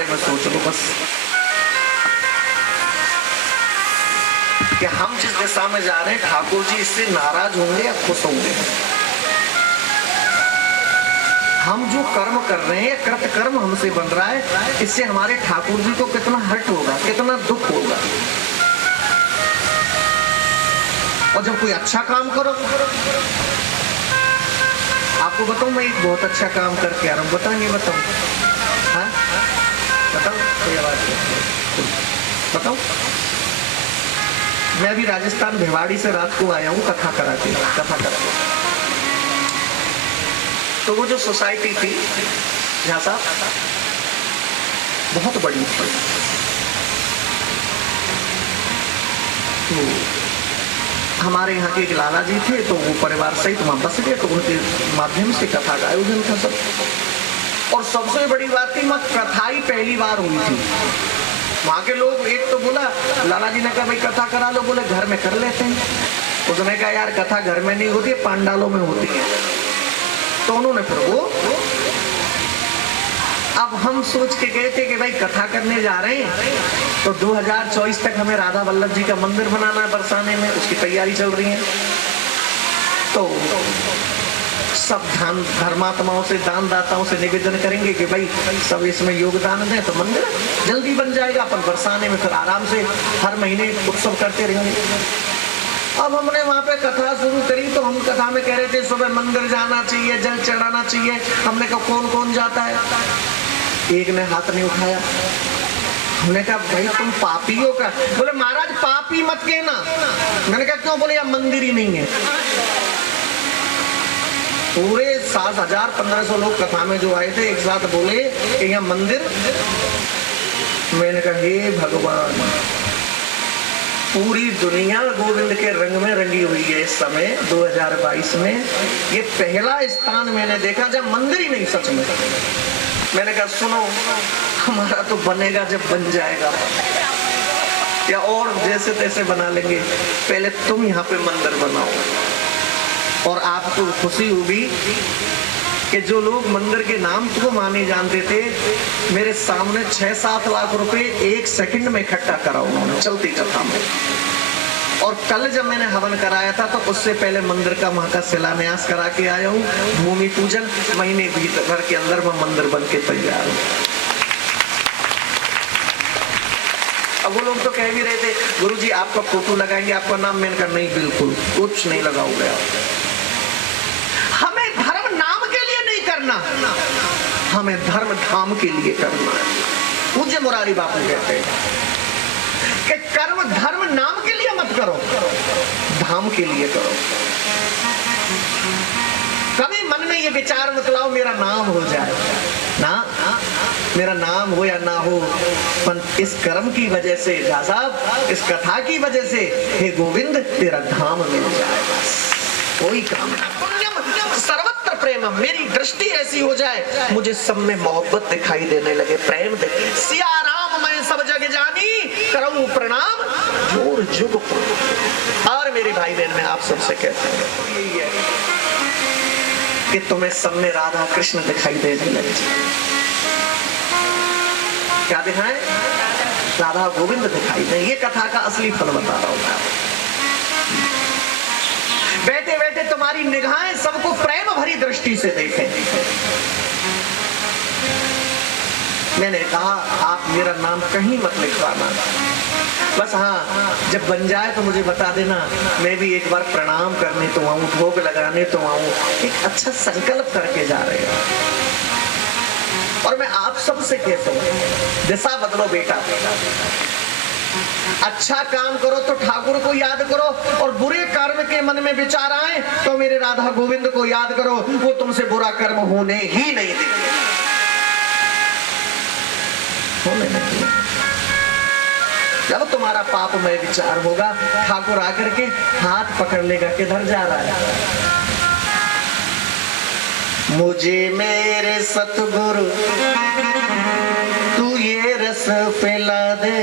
बारे में सोच लो बस, कि हम जिस दिशा में जा रहे हैं ठाकुर जी इससे नाराज होंगे या खुश होंगे। हम जो कर्म कर रहे हैं, कृत कर्म हमसे बन रहा है, इससे हमारे ठाकुर जी को कितना हर्ट होगा, कितना दुख होगा। और जब कोई अच्छा काम करो, आपको बताऊं मैं एक बहुत अच्छा काम करके आ रहा हूँ, बताएंगे? बताऊं? हाँ बताऊं? कोई आवाज बताऊं? मैं अभी राजस्थान भिवाड़ी से रात को आया हूँ कथा करा के। तो वो जो सोसाइटी थी जहाँ साहब बहुत बड़ी थी, तो हमारे यहाँ के एक लाला जी थे, तो वो परिवार सहित वहाँ बस गए, तो उनके माध्यम से कथा का आयोजन था सब। और सबसे बड़ी बात थी, वहाँ कथा ही पहली बार हुई थी। वहाँ के लोग, एक तो बोला, लाला जी ने कहा भाई कथा करा लो, बोले घर में कर लेते हैं। उसने कहा यार कथा घर में नहीं होती, पांडालों में होती है। तो उन्होंने फिर वो, अब हम सोच के गए थे कि भाई कथा करने जा रहे हैं, तो 2024 तक हमें राधा वल्लभ जी का मंदिर बनाना है बरसाने में, उसकी तैयारी चल रही है। तो सब धर्मात्माओं से, दान दाताओं से निवेदन करेंगे कि भाई सब इसमें योगदान दें, तो मंदिर जल्दी बन जाएगा, अपन बरसाने में फिर आराम से हर महीने उत्सव करते रहेंगे। अब हमने वहां पे कथा शुरू करी, तो हम कथा में कह रहे थे सुबह मंदिर जाना चाहिए, जल चढ़ाना चाहिए। हमने कहा कौन कौन जाता है? एक ने हाथ नहीं उठाया। हमने कहा भाई तुम पापी हो क्या? बोले महाराज पापी मत कहना। मैंने कहा क्यों? बोले यहाँ मंदिर ही नहीं है। पूरे 7,000-1,500 लोग कथा में जो आए थे एक साथ बोले कि यहाँ मंदिर। मैंने कहा हे भगवान, पूरी दुनिया गोविंद के रंग में रंगी हुई है इस समय 2022 में। ये पहला स्थान मैंने देखा जब मंदिर ही नहीं सच में। मैंने कहा सुनो, हमारा तो बनेगा जब बन जाएगा, या और जैसे तैसे बना लेंगे, पहले तुम यहाँ पे मंदिर बनाओ। और आपको खुशी होगी कि जो लोग मंदिर के नाम को माने जानते थे, मेरे सामने 6-7 लाख रुपए 1 सेकंड में इकट्ठा करा उन्होंने चलती कथा में। और कल जब मैंने हवन कराया था, तो उससे पहले मंदिर का वहां का शिलान्यास करा के आया हूँ, भूमि पूजन। महीने भीतर घर के अंदर में मंदिर बन के तैयार है। अब वो लोग तो कह भी रहे थे गुरुजी आपका फोटो लगाएंगे, आपका नाम। मैंने कहा नहीं, बिल्कुल कुछ नहीं लगाओगे। हमें धर्म नाम के लिए नहीं करना, हमें धर्म धाम के लिए करना है। पूज्य मुरारी बापू कहते हैं कि कर्म धर्म नाम के लिए मत करो, धाम के लिए करो। कभी मन में ये विचार मत लाओ मेरा नाम हो जाए ना, मेरा नाम हो या ना हो, पर इस कर्म की वजह से साहब, इस कथा की वजह से हे गोविंद तेरा धाम मिल जाए, बस कोई काम नहीं। सर्वत्र प्रेम, मेरी दृष्टि ऐसी हो जाए मुझे सब में मोहब्बत दिखाई देने लगे, प्रेम दे। सिया राम मैं सब जग जानी, करऊं प्रणाम जोर जुग। और मेरे भाई बहन में आप सबसे कहते हैं यही है कि तुम्हें सब में राधा कृष्ण दिखाई देने लगे। क्या दिखाएं? राधा गोविंद दिखाई दे। ये कथा का असली फल बता रहा हूं। बैठे बैठे तुम्हारी निगाहें सबको प्रेम भरी दृष्टि से देखें। मैंने कहा आप मेरा नाम कहीं मत लिखवाना, बस हाँ जब बन जाए तो मुझे बता देना, मैं भी एक बार प्रणाम करने तो आऊं, भोग लगाने तो आऊं। एक अच्छा संकल्प करके जा रहे हैं। और मैं आप सबसे कहता हूं दिशा बदलो बेटा, अच्छा काम करो तो ठाकुर को याद करो, और बुरे कर्म के मन में विचार आए तो मेरे राधा गोविंद को याद करो, वो तुमसे बुरा कर्म होने ही नहीं देंगे, होने नहीं देंगे। जब तुम्हारा पापमय विचार होगा, ठाकुर आकर के हाथ पकड़ लेगा, किधर जा रहा है? मुझे मेरे सतगुरु तू ये रस पिला दे,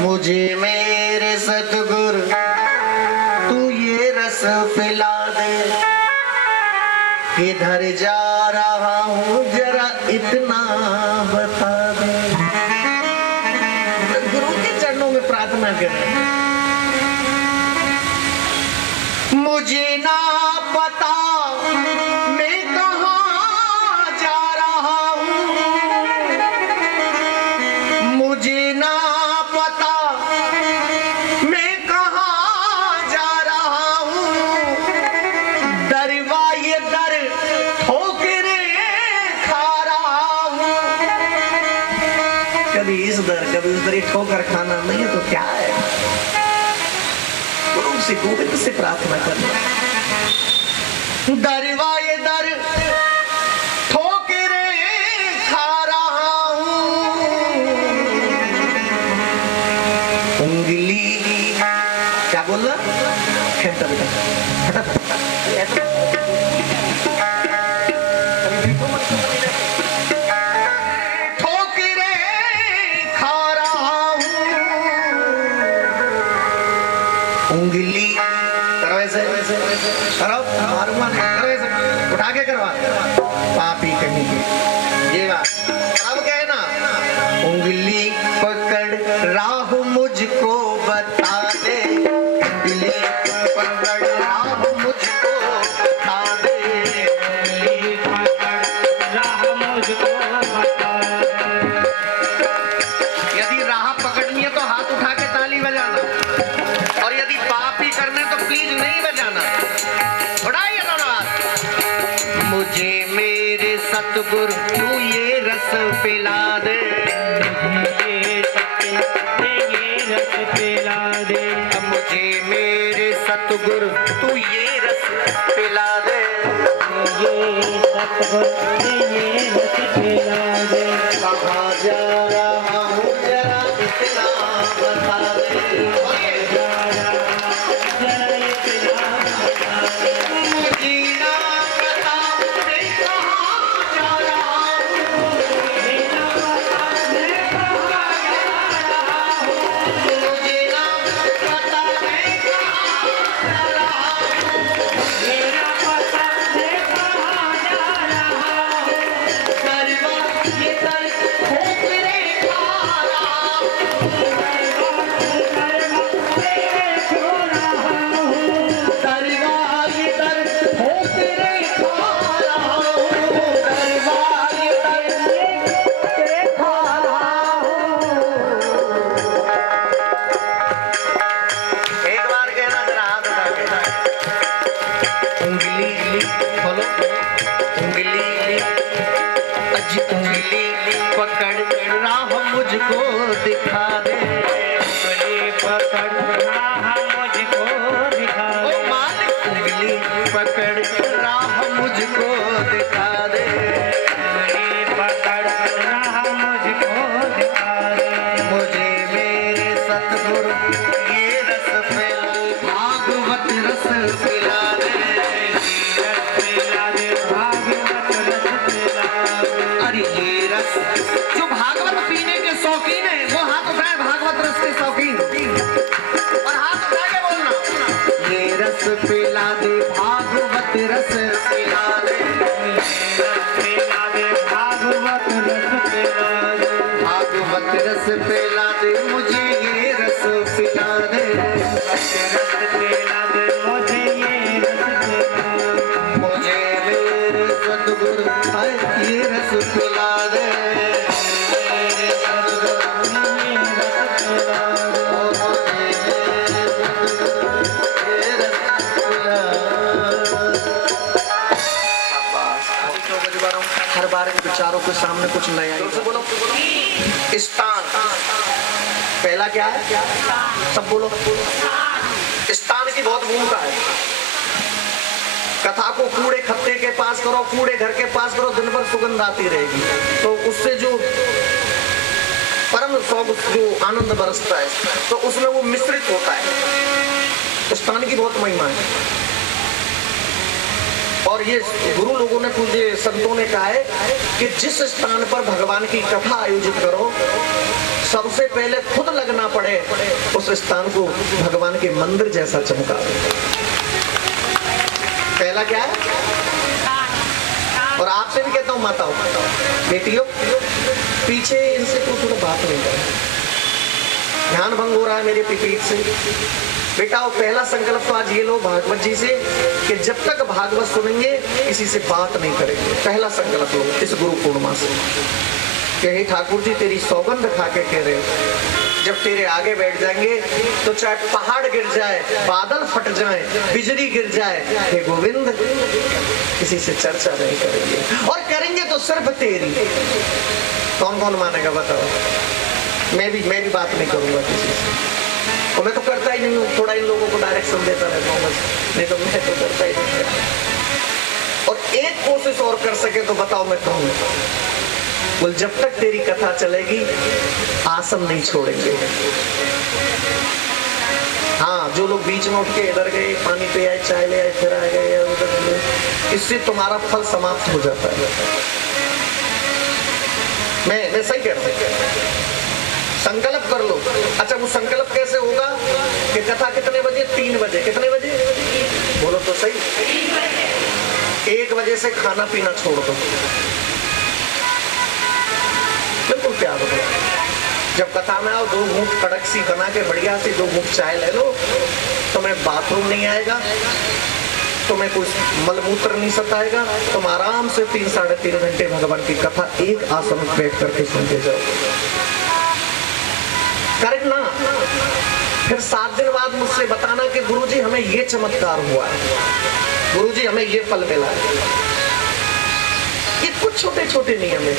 मुझे मेरे सतगुरु तू ये रस पिला दे, किधर जा रहा हूँ जरा इतना बता दे। गुरु के चरणों में प्रार्थना करें। मुझे ना पता मैं कहाँ जा रहा हूँ, मुझे ना पता मैं कहाँ जा रहा हूँ। दरवा ये दर ठोकरे खा रहा हूँ। कभी इस दर कभी उस दर, ये ठोकर खाना नहीं है तो क्या है। गुरु से गोविंद से प्रार्थना करना। दरवा ये दर ठोकरे खा रहा हूँ। उंगली क्या बोल रहा? खेलता बेटा ठोकरे खा रहा हूँ। उंगली करो ऐसे, करो मारूंगा नहीं, करो ऐसे, उठा के करवा। पापी कहीं के ये बात अब क्या है ना, उंगली पकड़ राह मुझको बता दे। उंगली पकड़ राह मुझको बता दे। उंगली पकड़ राह मुझको बता दे। यदि राह पकड़नी है तो हाथ उठा के ताली बजाना, और यदि पाप ही करने तो प्लीज नहीं बजाना। उठाइए दोनों हाथ। मुझे मेरे सतगुरु तू ये रस पिला दे। मुझे मेरे सतगुरु तू ये रस पिला दे। कहाँ जा रहा हूँ जरा इतना बता दे। मुझे ना पता मैं कहाँ जा रहा हूँ। मुझे ना पता मैं कहाँ जा रहा हूँ। मुझे ना पता मैं कहाँ जा रहा हूँ। मुझे ना पता मैं कहाँ जा रहा हूँ। करवा ये कर ठोकरे खा रहा हूँ। करवा ये कर ठोकरे खा रहा हूँ। करवा ये कर ठोकरे खा रहा हूँ। एक बार कहना जरा हाथ उठा के। उंगली बोलो, उंगली अज उंगली पकड़ राह मुझको दिखा दे। उंगली पकड़ राह मुझको दिखा दे। ओ मालिक उंगली पकड़ राह मुझको दिखा दे। उंगली पकड़ राह मुझको दिखा दे। मुझे मेरे सतगुरु ये रस पिला, भागवत रस पिला दे। रस पिला दे, भागवत रस पिला दे। अरे ये रस जो भागवत पीने के शौकीन है वो हाथ उठाए, भागवत रस के शौकीन, और हाथ उठा के बोलना। ये रस पिला दे, भागवत रस पिला दे। रस पिला दे, भागवत रस पिला दे। भागवत रस पिला दे, मुझे ये रस पिला दे। रस पिला दे, मुझे ये रस पिला दे। मुझे मेरे सतगुरु हाय ये रस पिला दे। मेरे सतगुरु ये रस पिला दे। मुझे मेरे सतगुरु ये रस पिला दे। शाबाश। अभी तो बजवा रहा हूँ, हर बार इन विचारों के सामने कुछ नया ही बोलो। स्थान पहला क्या है? सब बोलो। स्थान की बहुत भूमिका है। कथा को कूड़े खत्ते के पास करो, कूड़े घर के पास करो, दिन भर सुगंध आती रहेगी, तो उससे जो परम जो आनंद बरसता है तो उसमें वो मिश्रित होता है। स्थान की बहुत महिमा है। और ये गुरु लोगों ने, पूज्य संतों ने कहा है कि जिस स्थान पर भगवान की कथा आयोजित करो, सबसे पहले खुद लगना पड़े, उस स्थान को भगवान के मंदिर जैसा चमका दो। पहला क्या है? बताओ माताओं, बेटियों, पीछे इनसे को थोड़ा बात नहीं करें, ध्यान भंग हो रहा है मेरे पीठ से। बेटा वो पहला संकल्प तो आज ये लो भागवत जी से कि जब तक भागवत सुनेंगे किसी से बात नहीं करेंगे। पहला संकल्प लो इस गुरु पूर्णिमा से कि हे ठाकुर जी तेरी सौगंध खा के कह रहे हो, जब तेरे आगे बैठ जाएंगे तो चाहे पहाड़ गिर जाए, बादल फट जाए, बिजली गिर जाए, हे गोविंद किसी से चर्चा नहीं करेंगे, और करेंगे तो सिर्फ तेरी। कौन कौन मानेगा बताओ? मैं भी बात नहीं करूंगा किसी से, और मैं तो करता ही नहीं हूँ, थोड़ा इन लोगों को डायरेक्शन देता रहता हूँ बस, नहीं तो मैं तो करता ही नहीं। और एक कोशिश और कर सके तो बताओ मैं कहूँ, बोल जब तक तेरी कथा चलेगी आसन नहीं छोड़ेंगे। हाँ, जो लोग बीच में उठ के इधर गए, पानी पे आए, चाय ले आए, फिर आ गए या उधर गए, इससे तुम्हारा फल समाप्त हो जाता है। मैं सही कह रहा हूँ, संकल्प कर लो। अच्छा वो संकल्प कैसे होगा कि कथा कितने बजे? 3 बजे। कितने बजे बोलो तो सही? 1 बजे से खाना पीना छोड़ दो, बिल्कुल प्यार हो। जब कथा में आओ 2 घूंट कड़क सी बना के बढ़िया सी 2 घूंट चाय ले लो, तुम्हें बाथरूम नहीं आएगा, तुम्हें कुछ मलमूत्र नहीं सताएगा, तुम आराम से 3 साढ़े 3 घंटे भगवान की कथा एक आसन में बैठ करके सुनते जाओ। करना फिर 7 दिन बाद मुझसे बताना कि गुरुजी हमें ये चमत्कार हुआ है, गुरुजी हमें ये फल मिला है। ये कुछ छोटे छोटे नियम है,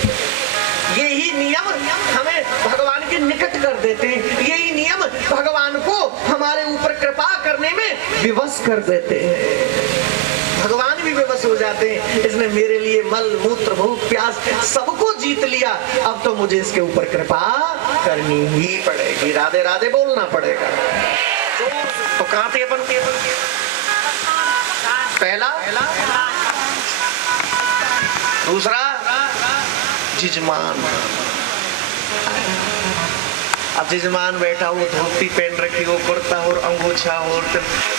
यही नियम हमें भगवान के निकट कर देते हैं, यही नियम भगवान को हमारे ऊपर कृपा करने में विवश कर देते हैं। भगवान भी विवश हो जाते हैं, इसने मेरे लिए मल मूत्र भूख प्यास सबको जीत लिया, अब तो मुझे इसके ऊपर कृपा करनी ही पड़ेगी, राधे राधे बोलना पड़ेगा। तो कहां थे अपन? पहला, दूसरा जिजमान। अब जिजमान बैठा हो, धोती पहन रखी हो, कुर्ता और अंगूछा हो,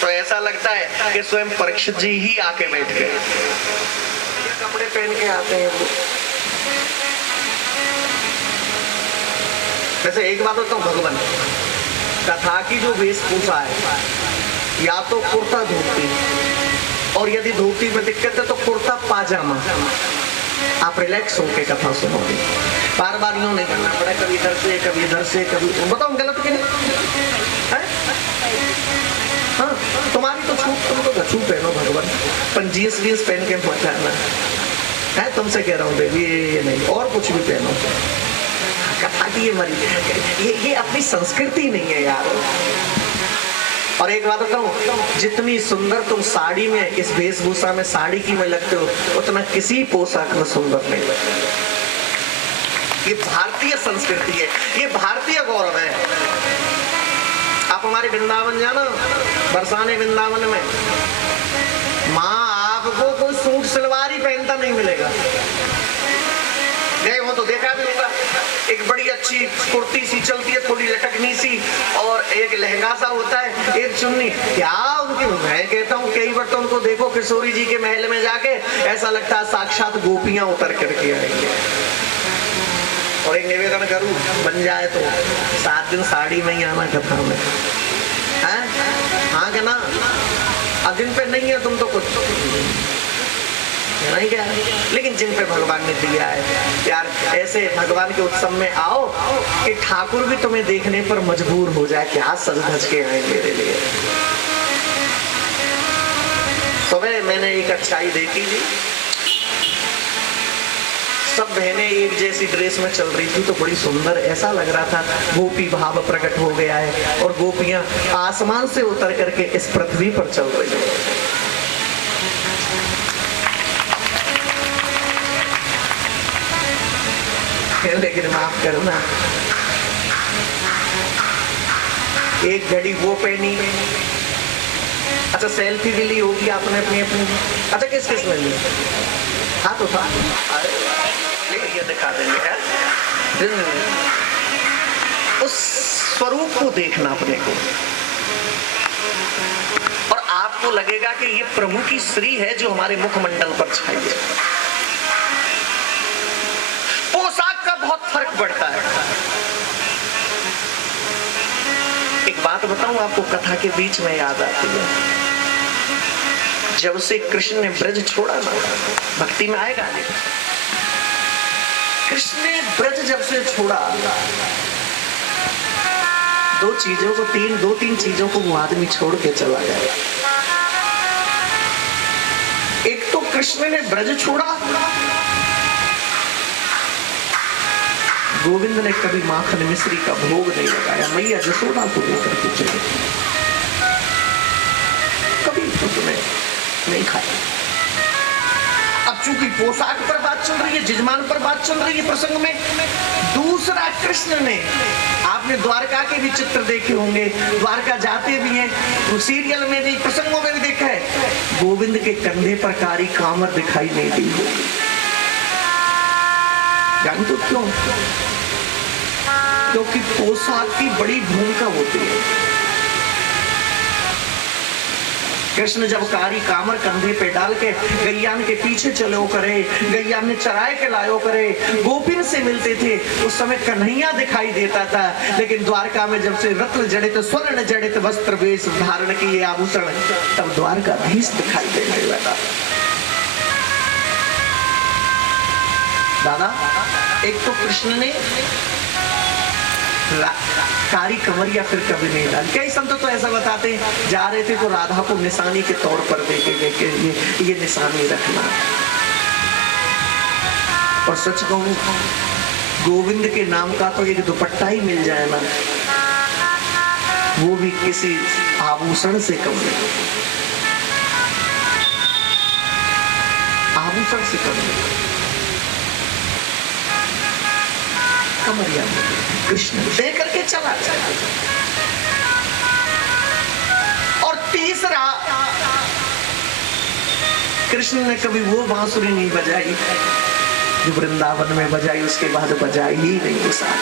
तो ऐसा लगता है कि स्वयं परीक्षित जी ही आके बैठ गए। कपड़े पहन के आते हैं वो। वैसे एक बात होता हूँ, भगवान कथा की जो वेशभूषा है, या तो कुर्ता धोती, और यदि धोती में दिक्कत है तो कुर्ता पाजामा। आप रिलैक्स होके कथा सुनोगे, बार बार यूं नहीं करना पड़ा, कभी इधर से कभी इधर से कभी। बताओ गलत कि नहीं है? हाँ, तुम्हारी तो छूट, तुम तो गछू पहनो भगवान, पर जींस वींस पहन के पहुंचाना है, तुमसे कह रहा हूँ बेबी, ये नहीं, और कुछ भी पहनो। कथा की ये मरी, ये अपनी संस्कृति नहीं है यार। और एक बात बताऊं, जितनी सुंदर तुम साड़ी में, इस वेशभूषा में साड़ी की में लगते हो, उतना किसी पोशाक में सुंदर नहीं लगते। ये भारतीय संस्कृति है, ये भारतीय गौरव है। आप हमारे वृंदावन जाना, बरसाने वृंदावन में माँ आपको कोई सूट सलवार ही पहनता नहीं मिलेगा। गए हो तो देखा भी होगा, एक बड़ी अच्छी कुर्ती सी चलती है, थोड़ी लटकनी सी, और एक लहंगा सा होता है, एक चुन्नी। क्या उनकी, मैं कहता हूँ कई बार तो उनको देखो किशोरी जी के महल में जाके, ऐसा लगता है साक्षात गोपियां उतर करके आएंगे। और एक निवेदन करूं, बन जाए तो 7 दिन साड़ी में ही आना कथा में, हाँ क्या ना? अब जिन पे नहीं है तुम तो कुछ नहीं क्या, लेकिन जिन पे भगवान ने दिया है यार, ऐसे भगवान के उत्सव में आओ कि ठाकुर भी तुम्हें देखने पर मजबूर हो जाए, क्या सज धज के आए मेरे लिए। सुबह मैंने एक अच्छाई देखी थी, सब बहनें एक जैसी ड्रेस में चल रही थी, तो बड़ी सुंदर, ऐसा लग रहा था गोपी भाव प्रकट हो गया है, और गोपियां आसमान से उतर करके इस पृथ्वी पर चल रही है। लेकिन माफ करना, एक घड़ी वो पहनी, अच्छा सेल्फी भी ली होगी आपने अपनी अपनी, अच्छा किस किस में ली? हाँ तो था, लेकिन ये दिखा देंगे उस स्वरूप को देखना अपने को, और आपको लगेगा कि ये प्रभु की श्री है जो हमारे मुखमंडल पर छाई है। आपको कथा के बीच में याद आती है। जब से कृष्ण ने ब्रज छोड़ा ना, भक्ति में आएगा नहीं, कृष्ण ने ब्रज जब से छोड़ा, दो तीन चीजों को वो आदमी छोड़ के चला गया। एक तो कृष्ण ने ब्रज छोड़ा, गोविंद ने कभी माखन मिश्री का भोग नहीं लगाया, मैया जसोदा को लेकर के चले, कभी उसने नहीं खाया। अब चूंकि पोशाक पर बात चल रही है, जजमान पर बात चल रही है प्रसंग में, दूसरा कृष्ण ने, आपने द्वारका के भी चित्र देखे होंगे, द्वारका जाते भी हैं, तो सीरियल में भी प्रसंगों में भी देखा है, गोविंद के कंधे पर कारी कामर दिखाई नहीं दी होगी। जान तो क्यों? क्योंकि पोशाक की बड़ी भूमिका होती है। कृष्ण जब कारी कामर कंधे पे डाल के गैयान के पीछे चलो करे, गैयान में चराए के लायो करे, गोपिन से मिलते थे, उस समय कन्हैया दिखाई देता था। लेकिन द्वारका में जब से रत्न जड़ित स्वर्ण जड़ित वस्त्र वेश धारण किए आभूषण, तब द्वारकाधीश दिखाई देने लगा। दादा, एक तो कृष्ण ने कारी कमरिया फिर कभी नहीं डाली। कई संत तो ऐसा बताते हैं, जा रहे थे तो राधा को निशानी के तौर पर देके ये निशानी रखना। और सच कहूं, गोविंद के नाम का तो एक दुपट्टा ही मिल जाए ना, वो भी किसी आभूषण से कम नहीं, आभूषण से कम नहीं। कमरिया कृष्ण दे करके चला गया। और तीसरा, कृष्ण ने कभी वो बांसुरी नहीं बजाई जो वृंदावन में बजाई, उसके बाद बजाई ही नहीं वो साथ।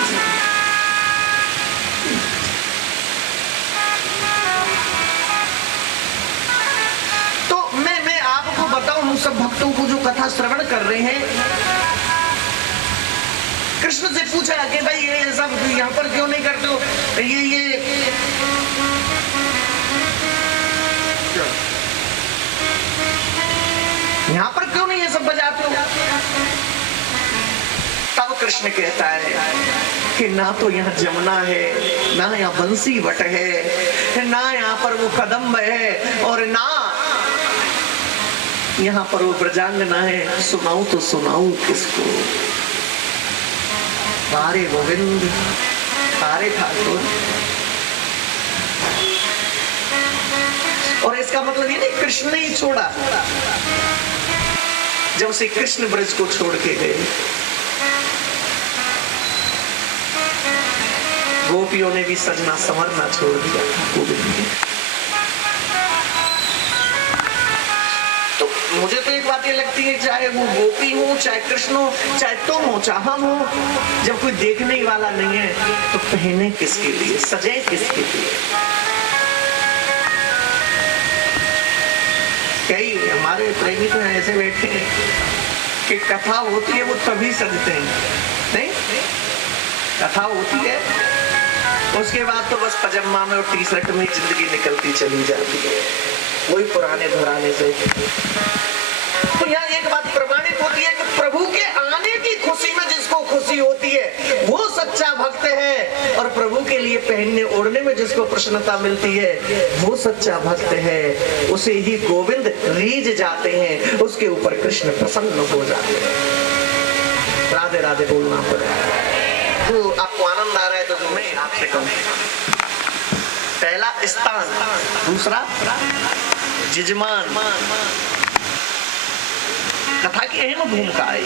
तो मैं आपको बताऊं, हम सब भक्तों को जो कथा श्रवण कर रहे हैं, कृष्ण से पूछा कि भाई ये सब यहाँ पर क्यों नहीं करते हो, ये यहाँ पर क्यों नहीं ये सब बजाते हो? तब कृष्ण कहता है कि ना तो यहाँ जमुना है, ना यहाँ बंसी वट है, ना यहाँ पर वो कदम्ब है, और ना यहाँ पर वो ब्रजांगना है। सुनाऊं तो सुनाऊं किसको? तारे गोविंद, तारे ठाकुर। और इसका मतलब ये नहीं कृष्ण ने ही छोड़ा, जब से कृष्ण ब्रज को छोड़ के गए, गोपियों ने भी सजना संवरना छोड़ दिया था गोविंद ने। मुझे तो एक बात ये लगती है, चाहे वो गोपी हो, चाहे कृष्ण हो, चाहे तुम हो, चाहे हम हो, जब कोई देखने वाला नहीं है तो पहने किसके लिए, सजे किसके लिए? कई हमारे प्रेमी तो ऐसे बैठे हैं कि कथा होती है वो तभी सजते हैं, नहीं? कथा होती है, उसके बाद तो बस पजामा में और टी शर्ट में जिंदगी निकलती चली जाती है, वही पुराने घराने से। तो यहाँ एक बात प्रमाणित होती है कि प्रभु के आने की खुशी में जिसको खुशी होती है वो सच्चा भक्त है, और प्रभु के लिए पहनने ओढ़ने में जिसको प्रसन्नता मिलती है वो सच्चा भक्त है। उसे ही गोविंद रीझ जाते हैं, उसके ऊपर कृष्ण प्रसन्न हो जाते हैं। राधे राधे बोलना पड़ेगा। तो आपको आनंद आ रहा है तो मैं आपसे कहूँ, पहला स्थान, दूसरा जजमान। कथा की अहम भूमिका है।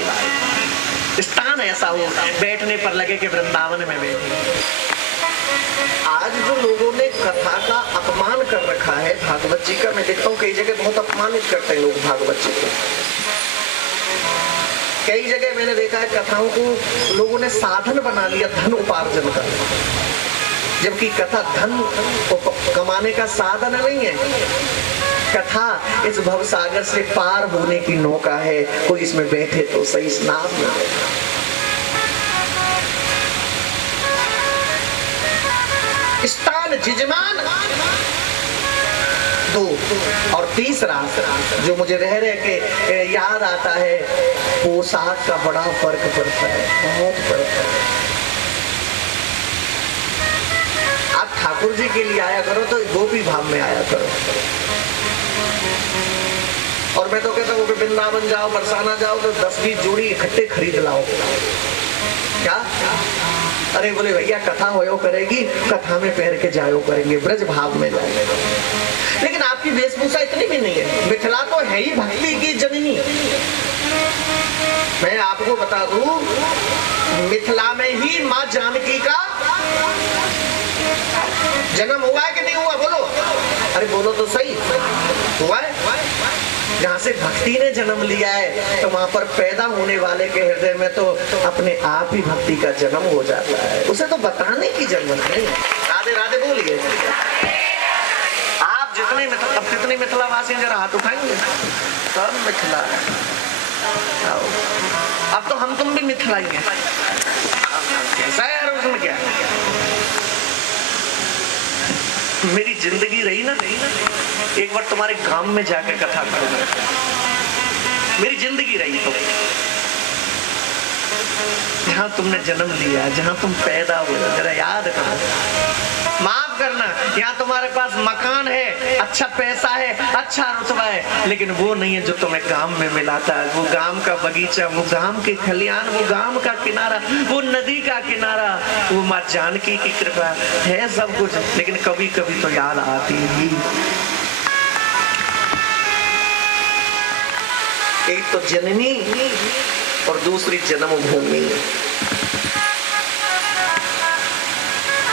स्थान ऐसा हो, बैठने पर लगे कि वृंदावन में बैठे। आज जो लोगों ने कथा का अपमान कर रखा है भागवत जी का, मैं देखता हूँ कई जगह बहुत अपमानित करते हैं लोग भागवत जी को। कई जगह मैंने देखा है कथाओं को लोगों ने साधन बना लिया धन उपार्जन का, जबकि कथा धन कमाने का साधन नहीं है। कथा इस भवसागर से पार होने की नौका है, कोई इसमें बैठे तो सही स्नान में। स्थान जिजमान, 2 और तीसरा जो मुझे रह के याद आता है, पोशाक का बड़ा फर्क पड़ता है, बहुत पड़ता है। आप ठाकुर जी के लिए आया करो तो गोपी भाव में आया करो। और मैं तो कहता हूँ कि वृंदावन जाओ, बरसाना जाओ तो 10-20 जोड़ी इकट्ठे खरीद लाओ। क्या? अरे बोले भैया कथा होयो करेगी, कथा में पहन के जायो करेंगे, ब्रज भाव में जाएंगे। लेकिन आपकी वेशभूषा इतनी भी नहीं है। मिथिला तो है ही भक्ति की जननी। मैं आपको बता दूं, मिथिला में ही माँ जानकी का जन्म हुआ है कि नहीं हुआ? बोलो, अरे बोलो तो सही, हुआ है। जहाँ से भक्ति ने जन्म लिया है तो वहां पर पैदा होने वाले के हृदय में तो अपने आप ही भक्ति का जन्म हो जाता है, उसे तो बताने की जरूरत नहीं। राधे राधे बोलिए। आप जितने मिथिलावासी जरा हाथ उठाएंगे, सब मिथिला है। अब तो हम तुम भी मिथिलाई हैं, कैसा है यार, उसमें क्या? मेरी जिंदगी रही ना, एक बार तुम्हारे गांव में जाकर कथा करूंगा। मेरी जिंदगी रही तो जहां तुमने जन्म लिया, जहां तुम पैदा हुए, जरा याद करो। माफ करना, यहाँ तुम्हारे पास मकान है, अच्छा पैसा है, अच्छा रुतबा है, लेकिन वो नहीं है जो तुम्हें गांव में मिला था। वो गांव का बगीचा, वो गांव के खलियान, वो गांव का किनारा, वो नदी का किनारा, वो माँ जानकी की कृपा है, सब कुछ। लेकिन कभी कभी तो याद आती ही। एक तो जननी और दूसरी जन्मभूमि।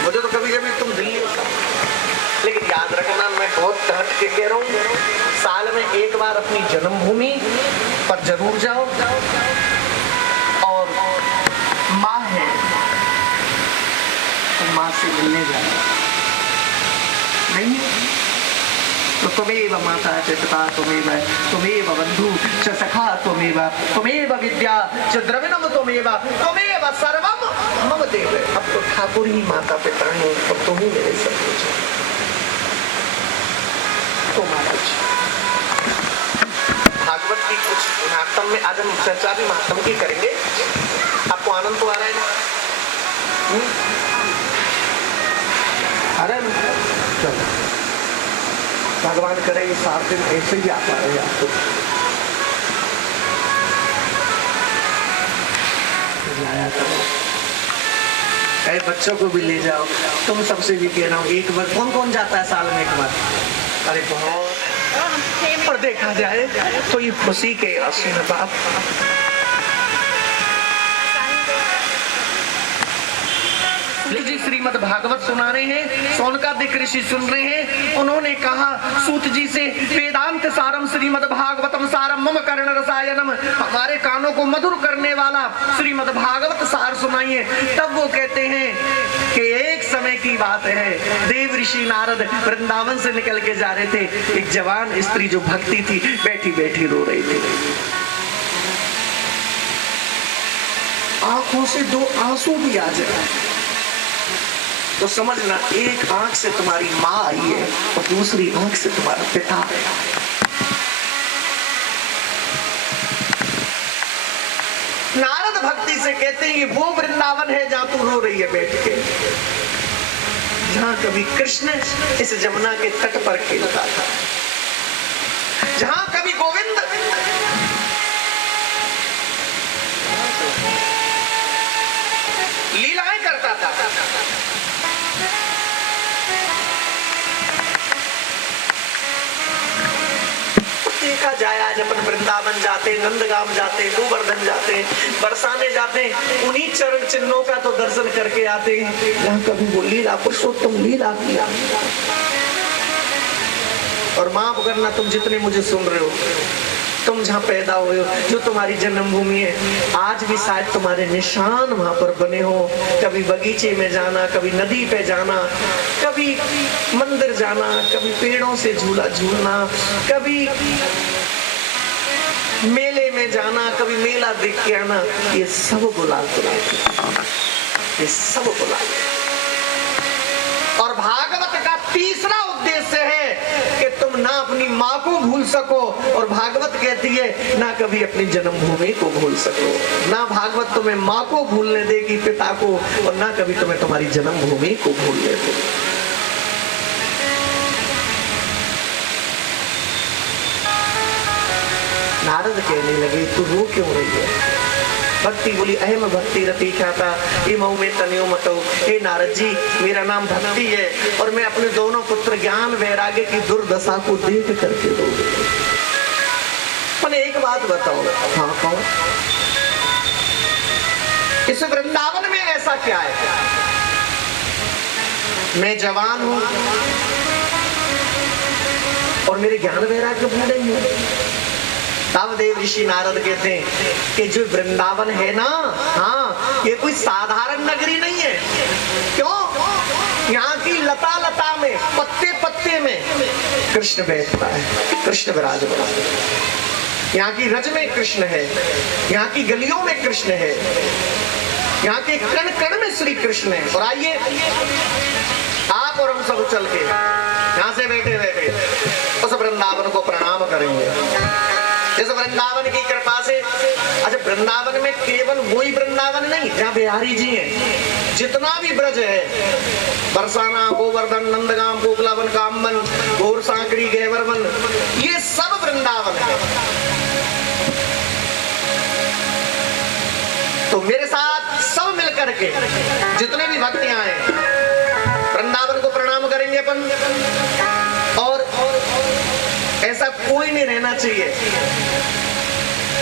मुझे तो कभी कभी तुम दिल्ली, लेकिन याद रखना, मैं बहुत डट के कह रहा हूँ, साल में एक बार अपनी जन्मभूमि पर जरूर जाओ। और माँ है तो माँ से मिलने जाओ, नहीं तो त्वमेव माता च पिता त्वमेव बंधु च सखा त्वमेव विद्या च द्रविणम त्वमेव सर्वम मम देव। अब तो ठाकुर ही माता पिता हैं और तुम ही मेरे सब कुछ हो। तो महाराज भागवत की कुछ महात्म में आज हम चर्चा भी महात्म की करेंगे। आपको आनंद तो आ रहा है ना? अरे चलो, भगवान करे 7 दिन ऐसे ही आता है आपको। लाया करो, ऐसे बच्चों को भी ले जाओ। तुम सबसे भी कह रहा हूँ, एक बार कौन कौन जाता है साल में एक बार? अरे बहुत, पर देखा जाए तो ये खुशी के आंसू है बाप। जी श्रीमद् भागवत सुना रहे हैं, सोनकादिक ऋषि सुन रहे हैं। उन्होंने कहा सूत जी से, वेदांत सारम श्रीमद् भागवतम सारम मम कर्ण रसायनम, हमारे कानों को मधुर करने वाला श्रीमद् भागवत सार सुनाइए। तब वो कहते हैं कि एक समय की बात है, देव ऋषि नारद वृंदावन से निकल के जा रहे थे। एक जवान स्त्री जो भक्ति थी, बैठी बैठी रो रही थी। आंखों से 2 आंसू भी आ जाए तो समझना, एक आंख से तुम्हारी माँ आई है और दूसरी आंख से तुम्हारा पिता है। नारद भक्ति से कहते हैं कि वो वृंदावन है जहां तू रो रही है बैठ के, जहां कभी कृष्ण इस जमुना के तट पर खेलता था, जहां कभी गोविंद लीलाएं करता था। देखा जाए आज अपन वृंदावन जाते, नंदगाम जाते, गोवर्धन जाते, बरसाने जाते, उन्हीं चरण चिन्हों का तो दर्शन करके आते हैं जहाँ कभी वो लीला पुरुषोत्तम लीला किया। और माफ करना, तुम जितने मुझे सुन रहे हो, तुम जहाँ पैदा हुए हो, जो तुम्हारी जन्मभूमि है, आज भी शायद तुम्हारे निशान वहां पर बने हो। कभी बगीचे में जाना, कभी नदी पे जाना, कभी मंदिर जाना, कभी पेड़ों से झूला झूलना, कभी मेले में जाना, कभी मेला देख के आना, ये सब गुलाब गुलाब, ये सब गुलाब। और तीसरा उद्देश्य है कि तुम ना अपनी माँ को भूल सको, और भागवत कहती है ना कभी अपनी जन्मभूमि को भूल सको। ना भागवत तुम्हें माँ को भूलने देगी, पिता को, और ना कभी तुम्हें तुम्हारी जन्मभूमि को भूलने देगी। नारद कहने लगे तू रो क्यों रही है? भक्ति बोली अहम भक्ति रति ख्याता ये मऊ में तनियो मतो। हे नारद जी, मेरा नाम भक्ति है और मैं अपने दोनों पुत्र ज्ञान वैराग्य की दुर्दशा को देख करके रो। पर एक बात बताओ। हाँ कौन? इस वृंदावन में ऐसा क्या है? मैं जवान हूं और मेरे ज्ञान वैराग्य बूढ़े हैं। देव ऋषि नारद कहते हैं कि जो वृंदावन है ना, हाँ, ये कोई साधारण नगरी नहीं है। क्यों? यहाँ की लता लता में, पत्ते पत्ते में कृष्ण बैठता है, कृष्ण विराजमान है। यहाँ की रज में कृष्ण है, यहाँ की गलियों में कृष्ण है, यहाँ के कण कण में श्री कृष्ण है। और आइए आप और हम सब चल के यहाँ से बैठे बैठे उस वृंदावन को प्रणाम करेंगे इस वृंदावन की कृपा से। अच्छा, वृंदावन में केवल वही वृंदावन नहीं जहाँ बिहारी जी हैं, जितना भी ब्रज है, बरसाना, गोवर्धन, नंदगाम, गोकुलावन, कामवन, घोर सांकरी, गैवरवन, ये सब वृंदावन है। तो मेरे साथ सब मिलकर के जितने भी भक्त यहाँ हैं वृंदावन को प्रणाम करेंगे अपन। और ऐसा कोई नहीं रहना चाहिए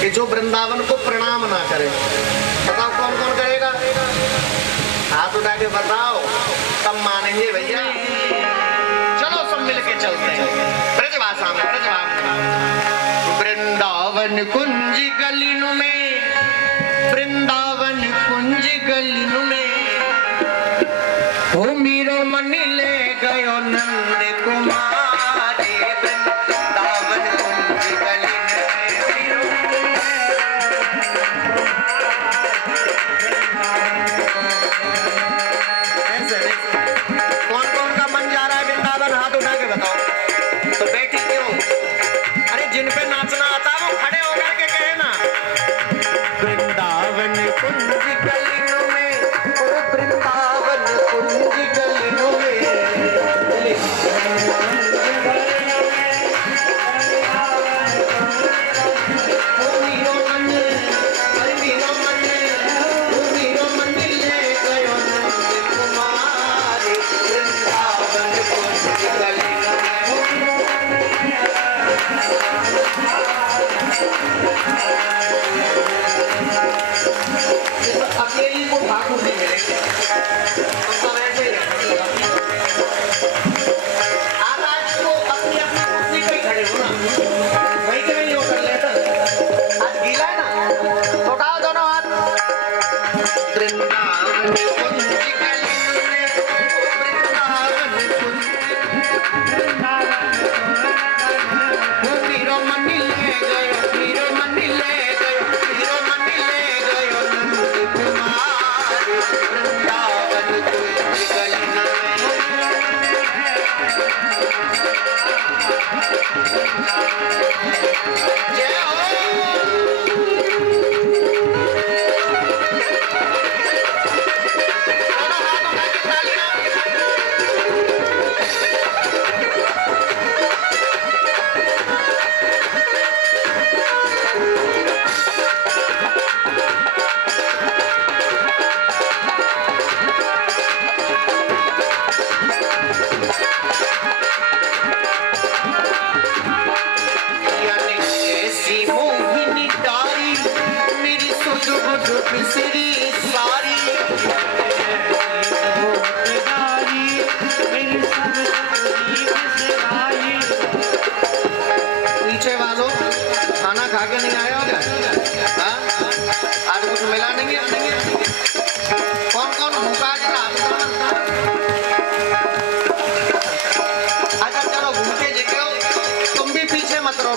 कि जो वृंदावन को प्रणाम ना करे। बताओ कौन कौन करेगा? हाथ उठा के बताओ, तब मानेंगे भैया। चलो सब मिलके चलते हैं ब्रजभाषा में। वृंदावन कुंज गलिनु में, वृंदावन कुंज गलिनु में, ओ मेरो मन ले गयो नंद कुमार।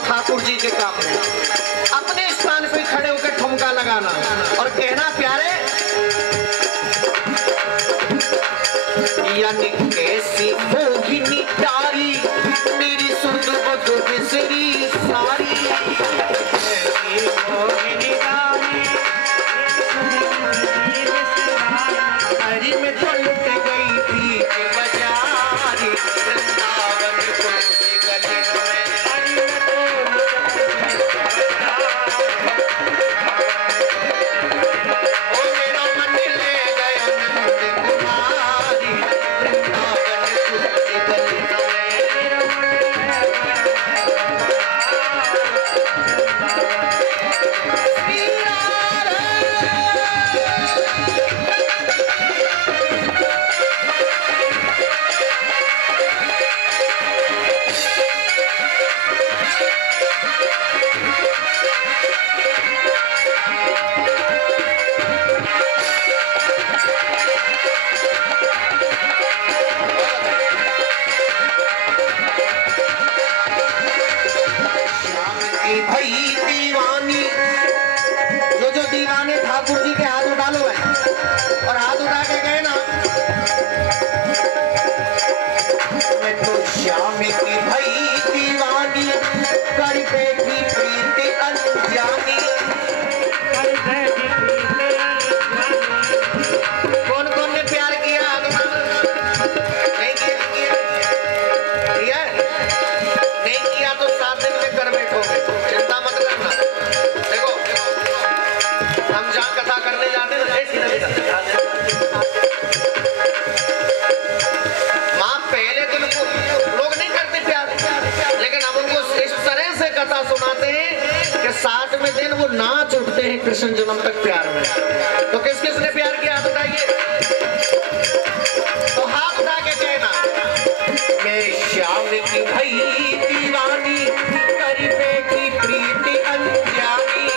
ठाकुर जी के काम में अपने स्थान पे खड़े होकर ठुमका लगाना और कहना प्यारे, यानी कैसी मोहिनी महाराज कथा करने जाते तो ऐसी माँ पहले दिन को लोग नहीं करते प्यार, लेकिन हम उनको इस तरह से कथा सुनाते हैं कि 7वें दिन वो नाच उठते हैं कृष्ण जन्म तक प्यार में। तो किस किस ने प्यार किया हाथ उठाइए, तो हाथ उठा के कहना, मैं श्याम की भई दीवानी करी बेटी प्रीति अनजानी,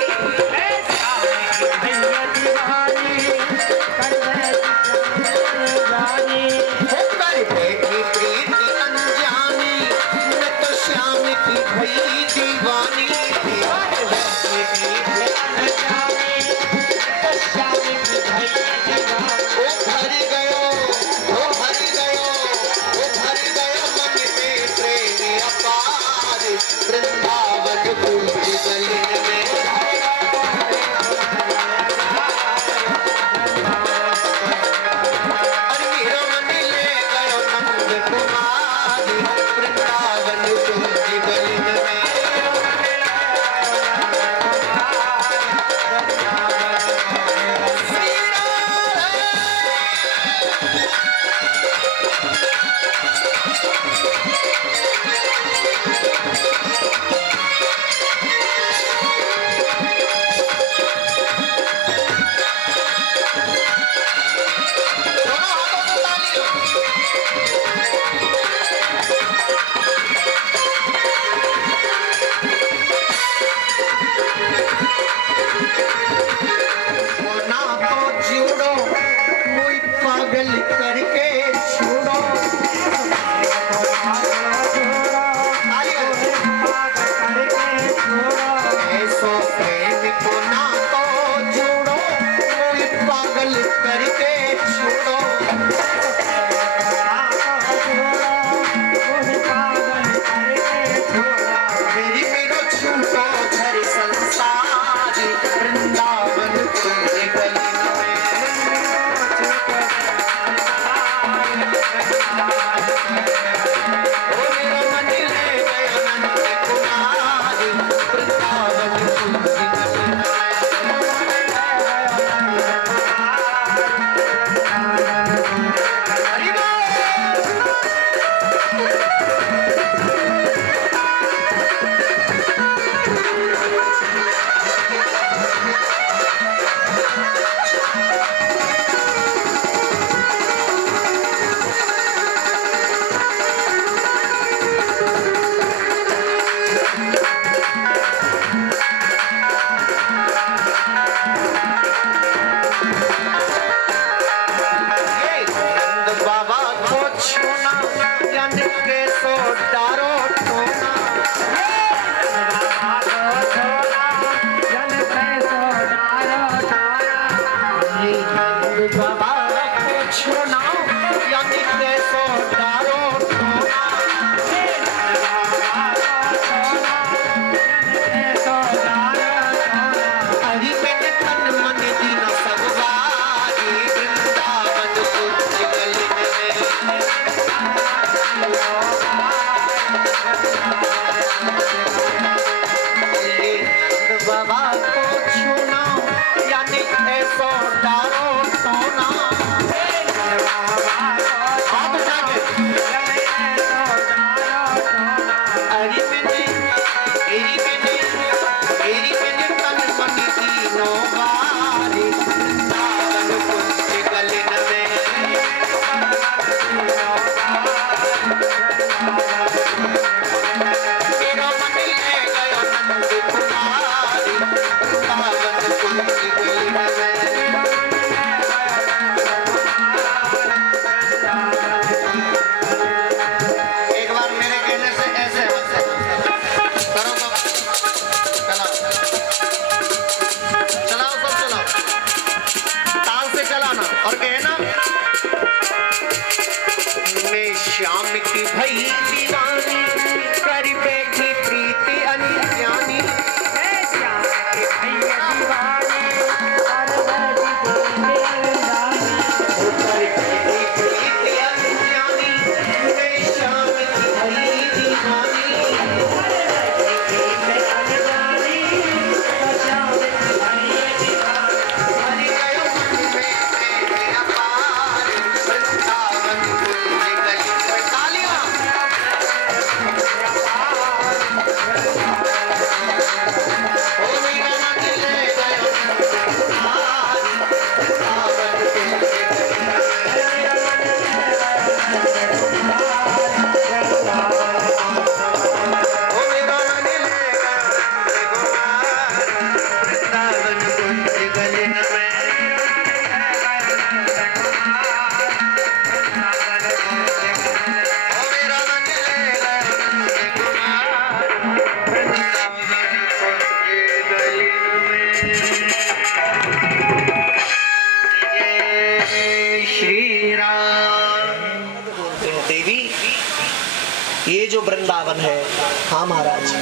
वृंदावन है। हाँ महाराज,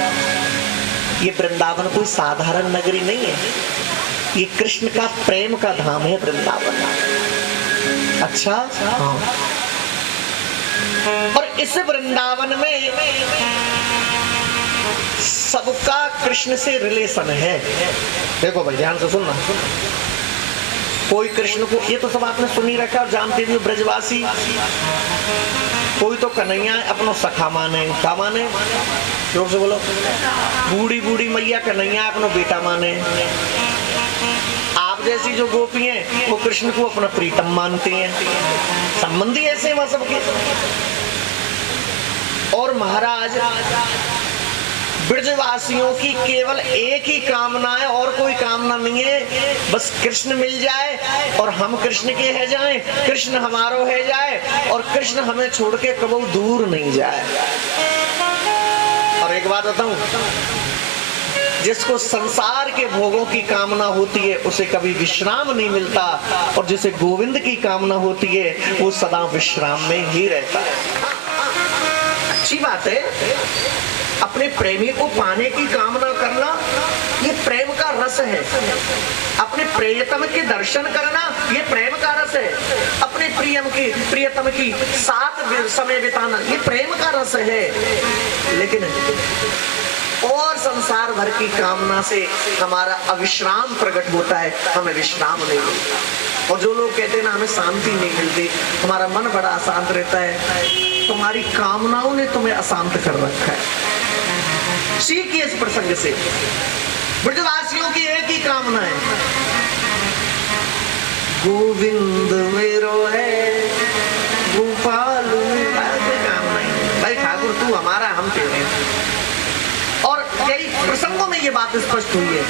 ये वृंदावन कोई साधारण नगरी नहीं है, ये कृष्ण का प्रेम का धाम है वृंदावन। अच्छा हाँ। और इस वृंदावन में सबका कृष्ण से रिलेशन है। देखो भाई ध्यान से सुनना, कोई कृष्ण को, ये तो सब आपने सुनी रखा और जानते भी हो, ब्रजवासी कोई तो कन्हैया अपनो सखा माने, का माने, जोर से बोलो, बूढ़ी बूढ़ी मैया कन्हैया अपनो बेटा माने। आप जैसी जो गोपी हैं वो कृष्ण को अपना प्रीतम मानते हैं, संबंधी ऐसे वहां सबके। और महाराज ब्रजवासियों की केवल एक ही कामना है, और कोई कामना नहीं है, बस कृष्ण मिल जाए और हम कृष्ण के है जाएं, कृष्ण हमारो है जाए और कृष्ण हमें छोड़ के कभी दूर नहीं जाए। और एक बात बताऊं, जिसको संसार के भोगों की कामना होती है उसे कभी विश्राम नहीं मिलता, और जिसे गोविंद की कामना होती है वो सदा विश्राम में ही रहता है। अच्छी बात है, अपने प्रेमी को पाने की कामना करना ये प्रेम का रस है। अपने प्रियतम के दर्शन करना ये प्रेम का रस है। अपने प्रियतम की साथ समय बिताना ये प्रेम का रस है। लेकिन और संसार भर की कामना से हमारा अविश्राम प्रकट होता है, हमें विश्राम नहीं मिलता। और जो लोग कहते हैं ना हमें शांति नहीं मिलती, हमारा मन बड़ा अशांत रहता है, तुम्हारी कामनाओं ने तुम्हें अशांत कर रखा है। सीखिए इस प्रसंग से, ब्रजवासियों की एक ही कामना है, गोविंद मेरो है, गोपाल मेरा, कोई कामना नहीं। भाई ठाकुर तू हमारा, हम तेरे। और कई प्रसंगों में ये बात स्पष्ट हुई है।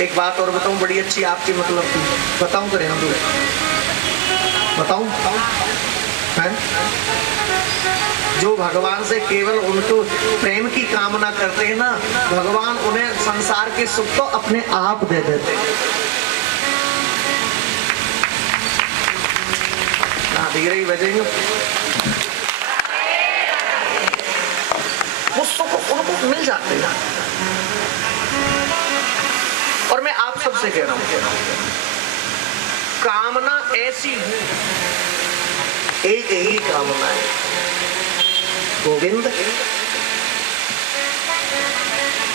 एक बात और बताऊं, बड़ी अच्छी आपकी मतलब की बताऊं, करें हम बताऊं है? जो भगवान से केवल उनको प्रेम की कामना करते हैं ना, भगवान उन्हें संसार के सुख तो अपने आप दे देते हैं। धीरे ही बजेंगे, वो सुख उनको मिल जाते हैं। और मैं आप सबसे कह रहा हूं, कामना ऐसी एक ही कामना है, गोविंद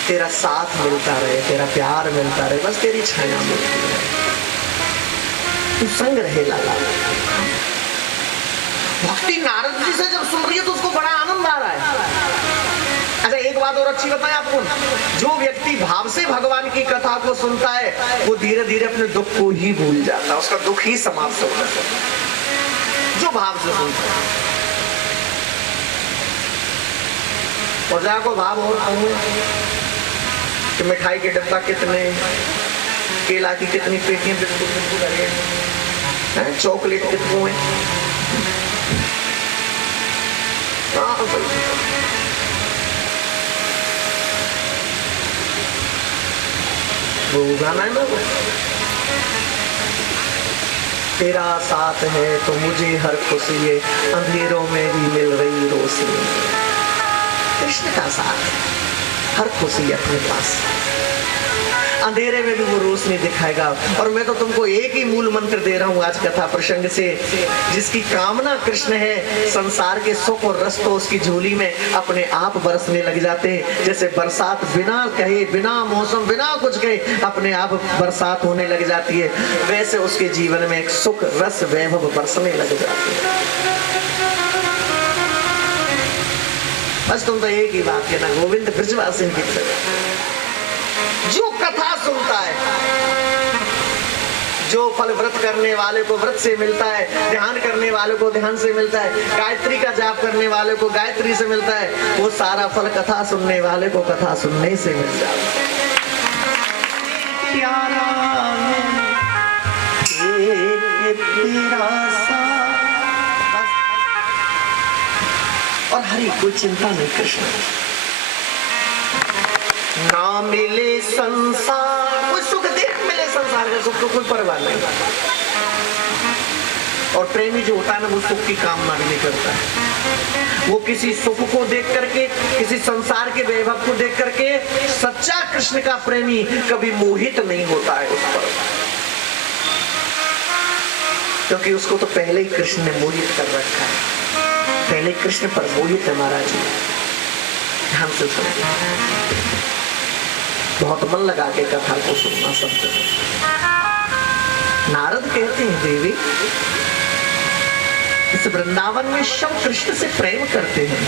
तेरा साथ मिलता रहे, तेरा प्यार मिलता रहे, बस तेरी छाया मिलती रहे, तू संग रहे लाला। भक्ति नारद जी से जब सुन रही है तो उसको बड़ा आनंद आ रहा है। अच्छा एक बात और अच्छी बताएं आपको, जो व्यक्ति भाव से भगवान की कथा को सुनता है वो धीरे धीरे अपने दुख को ही भूल जाता है, उसका दुख ही समाप्त हो जाता है, जो भाव से सुनता है। और जहाँ को भाव और कहूँ कि मिठाई के डब्बा कितने, केला की कितनी पेटियां बिल्कुल हैं, चॉकलेट कितनों है, वो गाना है ना, तेरा साथ है तो मुझे हर खुशी है, अंधेरों में भी मिल रही रोशनी। कृष्ण का साथ, हर खुशी अपने पास, अंधेरे में भी वो रोशनी दिखाएगा। और मैं तो तुमको एक ही मूल मंत्र दे रहा हूँ आज कथा प्रसंग से, जिसकी कामना कृष्ण है, संसार के सुख और रस तो उसकी झोली में अपने आप बरसने लग जाते हैं। जैसे बरसात बिना कहे, बिना मौसम, बिना कुछ कहे अपने आप बरसात होने लग जाती है, वैसे उसके जीवन में एक सुख रस वैभव बरसने लग जाते हैं। बस तुम तो एक ही बात कहना, गोविंद ब्रजवासी की जो कथा सुनता है, जो फल व्रत करने वाले को व्रत से मिलता है, ध्यान करने वाले को ध्यान से मिलता है, गायत्री का जाप करने वाले को गायत्री से मिलता है, वो सारा फल कथा सुनने वाले को कथा सुनने से मिल जाता है। प्यारा तेरा साथ, और हरि कोई चिंता नहीं, कृष्ण ना मिले संसार, कोई सुख देख मिले संसार का सुख तो कोई परवाह नहीं, और प्रेमी जो होता है ना वो सुख की कामना भी नहीं करता है। वो किसी सुख को देख करके, किसी संसार के वैभव को देख करके, सच्चा कृष्ण का प्रेमी कभी मोहित नहीं होता है उस पर, क्योंकि उसको तो पहले ही कृष्ण ने मोहित कर रखा है। पहले कृष्ण पर मोहित है महाराज जी। ध्यान से सुनिए, बहुत मन लगा के कथा को सुनना सबसे। नारद कहते हैं देवी, इस वृंदावन में सब कृष्ण से प्रेम करते हैं,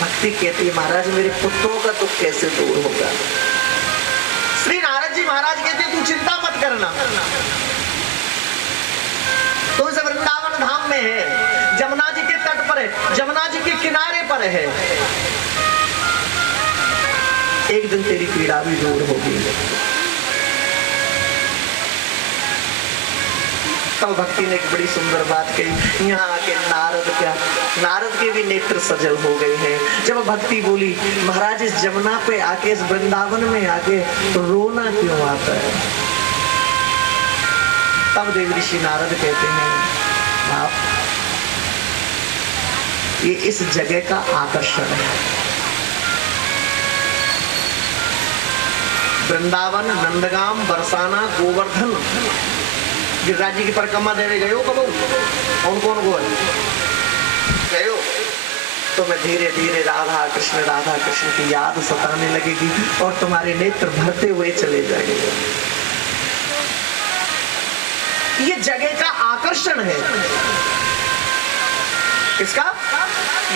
भक्ति कहती है महाराज मेरे पुत्रों का दुख कैसे दूर होगा। श्री नारद जी महाराज कहते हैं तू चिंता मत करना, तो इस वृंदावन धाम में है, जमुना जी के तट पर है, जमुना जी के किनारे पर है, एक दिन तेरी पीड़ा भी दूर होगी। तब भक्ति ने एक बड़ी सुंदर बात कही, यहाँ आके नारद के भी नेत्र सजल हो गए हैं। जब भक्ति बोली महाराज इस जमुना पे आके, इस वृंदावन में आके रोना क्यों आता है? तब देव ऋषि नारद कहते हैं बाप, ये इस जगह का आकर्षण है। वृंदावन, नंदगाम, बरसाना, गोवर्धन, गिरिराज जी की परिक्रमा देने गए हो कब? कौन कौन गो गए हो? तो मैं धीरे धीरे राधा कृष्ण की याद सताने लगेगी और तुम्हारे नेत्र भरते हुए चले जाएंगे। ये जगह का आकर्षण है। किसका?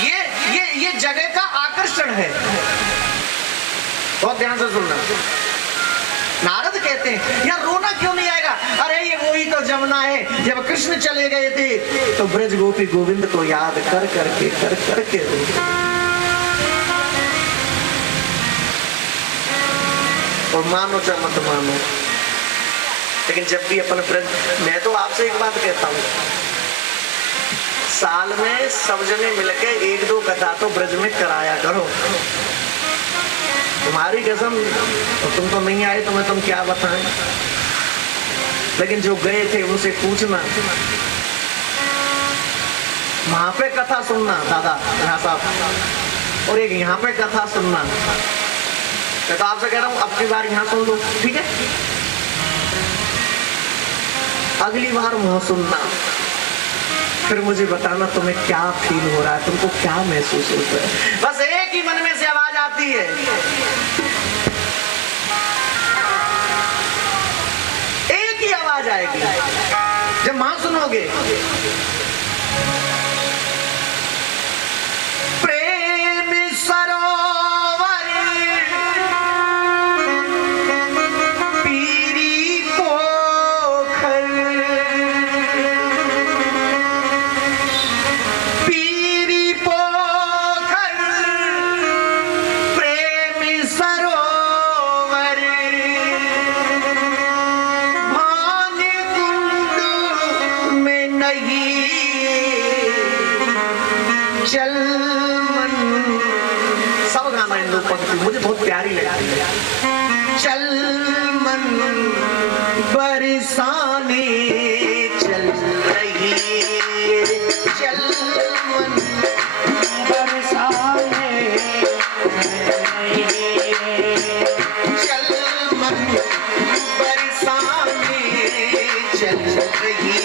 ये जगह का आकर्षण है। बहुत ध्यान से सुनना। नारद कहते हैं यार रोना क्यों नहीं आएगा? अरे ये वही तो जमुना है, जब कृष्ण चले गए थे तो ब्रज गोपी गोविंद को याद कर करके रो। और मानो चाहे मत मानो, लेकिन जब भी अपन ब्रज, मैं तो आपसे एक बात कहता हूँ, साल में सब जने मिलके एक दो कथा तो ब्रज में कराया करो। तुम्हारी कसम, तुम तो नहीं आए तो मैं तुम क्या बताएं, लेकिन जो गए थे उनसे पूछना, वहां पे कथा सुनना दादा यहाँ साहब, और एक यहाँ पे कथा सुनना। मैं तो आपसे कह रहा हूँ अब की बार यहाँ सुन लो, ठीक है? अगली बार वहां सुनना, फिर मुझे बताना तुम्हें क्या फील हो रहा है, तुमको क्या महसूस होता है। बस एक ही मन में से आवाज आती है, एक ही आवाज आएगी जब वहां सुनोगे। प्रेम सरोवर पीरी पोखर, पीरी पोखर प्रेम सरोवर, भान कुंड में नहीं चल मन। सब गाना इन दो पंक्ति मुझे बहुत प्यारी लगती है। चल मन बरसाने चल रही, चल मन बरसाने चल मन बरसाने चल रही।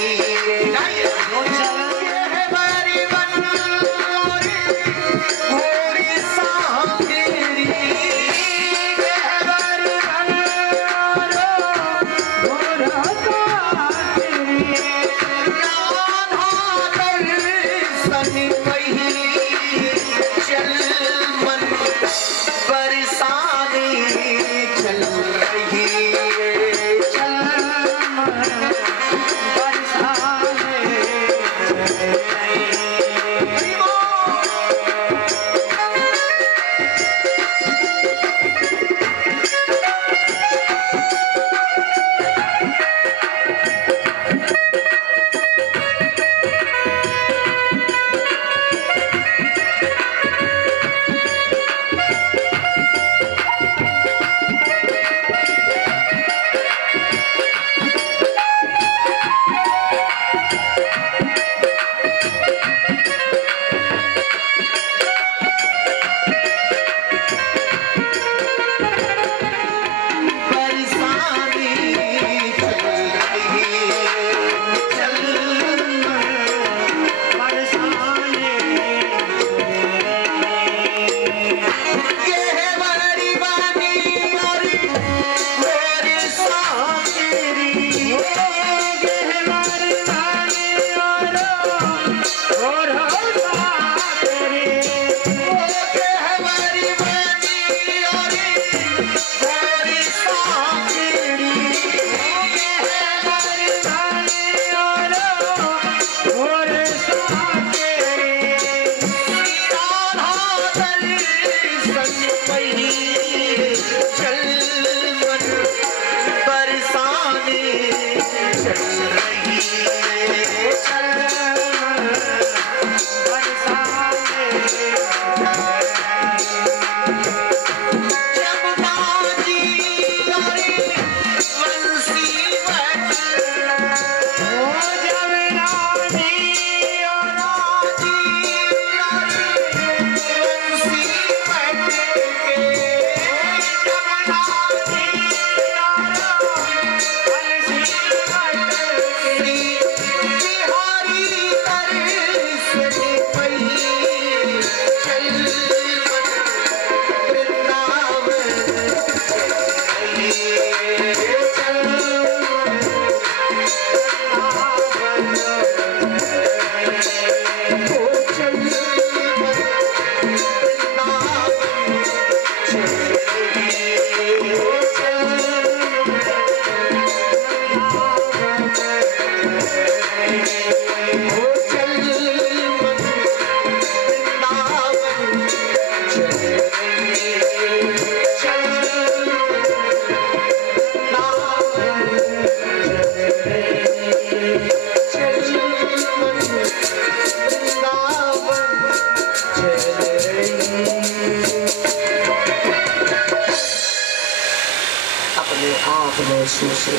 आप महसूस हो,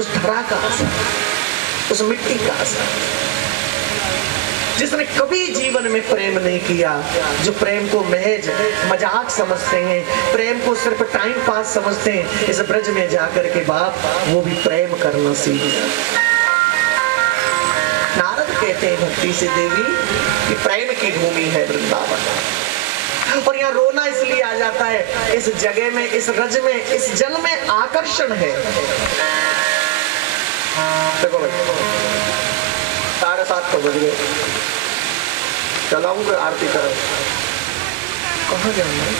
उस धरा का असर, उस मिट्टी का असर। जिसने कभी जीवन में प्रेम नहीं किया, जो प्रेम को महज मजाक समझते हैं, प्रेम को सिर्फ टाइम पास समझते हैं, इस ब्रज में जाकर के बाप वो भी प्रेम करना सीख गए। नारद कहते हैं भक्ति से देवी कि प्रेम की भूमि है वृंदावन, और यहाँ रोना इसलिए आ जाता है, इस जगह में, इस रज में, इस जल में आकर्षण है। देखो भाई 7:30 बज गए, चलाऊंगा आरती तरफ, कहाँ जाना है?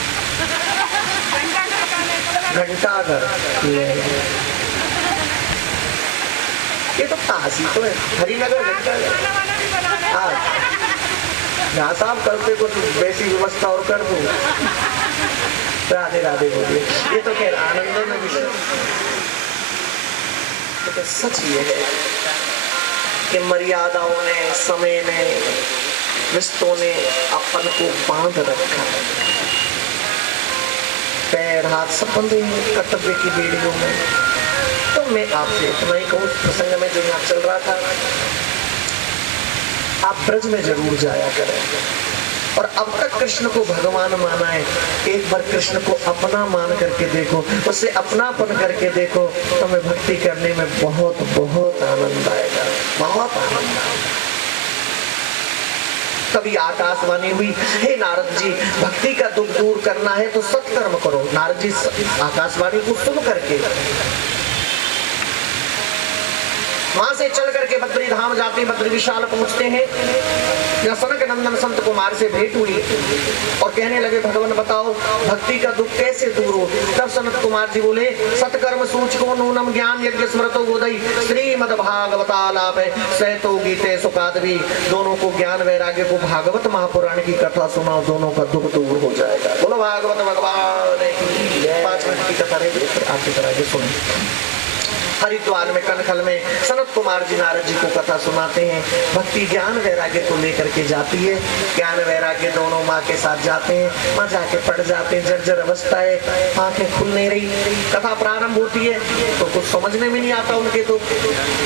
घंटा घर, ये तो तासी तो है, हरिनगर घंटा घर। हाँ यहाँ साहब करते कुछ वैसी व्यवस्था और कर दूं। राधे राधे बोलिए। ये तो खैर आनंद में भी तो सच ये है कि मर्यादाओं ने, समय ने, रिश्तों ने अपन को बांध रखा है। पैर हाथ सब बंधे हैं कर्तव्य की बेड़ियों में। तो मैं आपसे इतना ही कहूँ, प्रसंग में जो यहाँ चल रहा था, आप ब्रज में जरूर जाया करें, और अब तक कृष्ण को भगवान माना है, एक बार कृष्ण को अपना मान करके देखो, उससे अपनापन करके देखो, तो हमें भक्ति करने में बहुत बहुत आनंद आएगा, बहुत आनंद आएगा। कभी आकाशवाणी हुई, हे नारद जी भक्ति का दुख दूर करना है तो सत्कर्म करो। नारद जी आकाशवाणी को सुन करके वहां से चल करके बद्री धाम जाते, बद्री विशाल पहुंचते हैं। जब सनक नंदन संत कुमार से भेंट हुई और कहने लगे भगवान बताओ भक्ति का दुख कैसे दूर हो। तब सनत कुमार जी बोले सतकर्म सूचको नूनम ज्ञान यज्ञ स्मृतो गोदई श्रीमद् भागवतालाप सहतो गीते सुकादवी। दोनों को ज्ञान वैराग्य को भागवत महापुराण की कथा सुनाओ, दोनों का दुख दूर हो जाएगा। बोलो भागवत भगवान की। 5 मिनट की कथा रहेगी, आपकी तरह के सुनिए। हरिद्वार में कनखल में सनत कुमार जी नारद जी को कथा सुनाते हैं। भक्ति ज्ञान वैराग्य को लेकर के जाती है। ज्ञान वैराग्य दोनों माँ के साथ जाते हैं, माँ जाके पड़ जाते हैं, जर्जर अवस्था है, आंखें खुल नहीं रही। कथा प्रारंभ होती है तो कुछ समझने में नहीं आता उनके तो,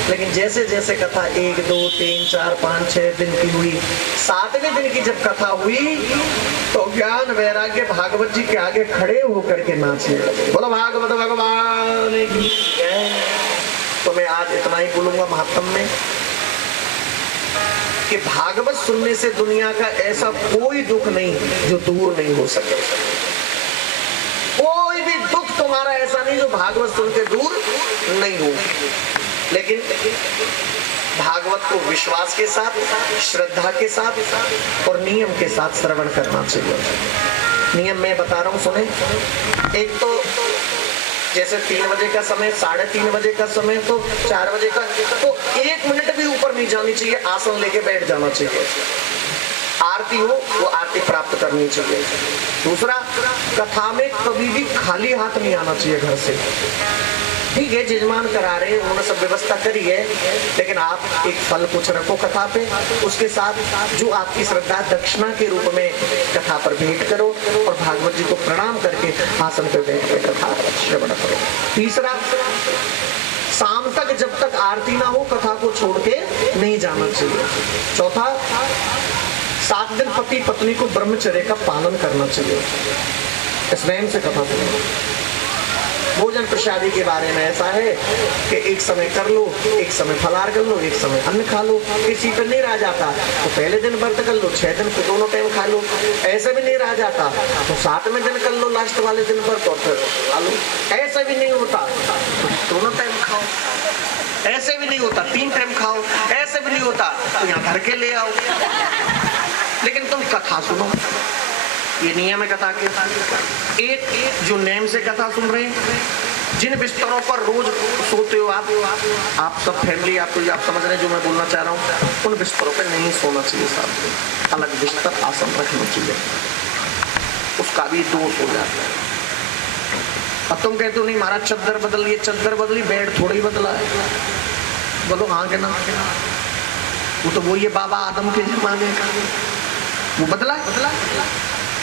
लेकिन जैसे जैसे कथा 1 2 3 4 5 6 दिन की हुई, 7वें दिन की जब कथा हुई तो ज्ञान वैराग्य भागवत जी के आगे खड़े होकर के नाचने लगे। बोलो भागवत भगवान की। तो मैं आज इतना ही बोलूंगा महात्म में कि भागवत सुनने से दुनिया का ऐसा कोई दुख नहीं जो दूर नहीं हो सके। कोई भी दुख तुम्हारा ऐसा नहीं जो भागवत सुन के दूर नहीं हो। लेकिन भागवत को विश्वास के साथ, श्रद्धा के साथ और नियम के साथ श्रवण करना चाहिए। नियम मैं बता रहा हूं, सुने। एक तो जैसे 3 बजे का समय, 3:30 बजे का समय, तो 4 बजे का, तो 1 मिनट भी ऊपर नहीं जानी चाहिए, आसन लेके बैठ जाना चाहिए। आरती हो वो आरती प्राप्त करनी चाहिए। दूसरा, कथा में कभी भी खाली हाथ नहीं आना चाहिए घर से। ठीक है, जजमान करा रहे हैं, उन्होंने सब व्यवस्था करी है, लेकिन आप एक फल कुछ रखो कथा पे, उसके साथ जो आपकी श्रद्धा दक्षिणा के रूप में कथा पर भेंट करो और भागवत जी को प्रणाम करके आसन पर बैठ कर कथा श्रवण करो। तीसरा, शाम तक जब तक आरती ना हो कथा को छोड़ के नहीं जाना चाहिए। चौथा, 7 दिन पति पत्नी को ब्रह्मचर्य का पालन करना चाहिए। स्नेह से कथा सुनो। भोजन प्रसादी के बारे में ऐसा है कि एक समय कर लो, एक समय फलाहार कर लो, एक समय अन्न खा लो। किसी पे नहीं रह जाता तो पहले दिन व्रत कर लो, 6 दिन को दोनों टाइम खा लो। ऐसे भी नहीं रह जाता तो 7वें दिन कर लो, लास्ट वाले दिन पर तो खा लो। ऐसा भी नहीं होता तो दोनों टाइम खाओ। ऐसे भी नहीं होता 3 टाइम खाओ। ऐसे भी नहीं होता तो यहाँ घर के ले आओ, लेकिन तुम कथा सुनो। ये नियम है कथा के। एक जो नेम से कथा सुन रहे हैं, जिन बिस्तरों पर रोज सोते हो आप सब फैमिली, आप समझ रहे हैं जो मैं बोलना चाह रहा हूँ, उन बिस्तरों पे नहीं सोना चाहिए साहब। अलग बिस्तर आसन रखना चाहिए, उसका भी दोष हो जाता है। अब तुम कहते हो नहीं महाराज चद्दर बदली, चद्दर बदली, बेड थोड़ी बदला है। बोलो हाँ के ना, वो तो वो ये बाबा आदम के जमाने का वो बदला।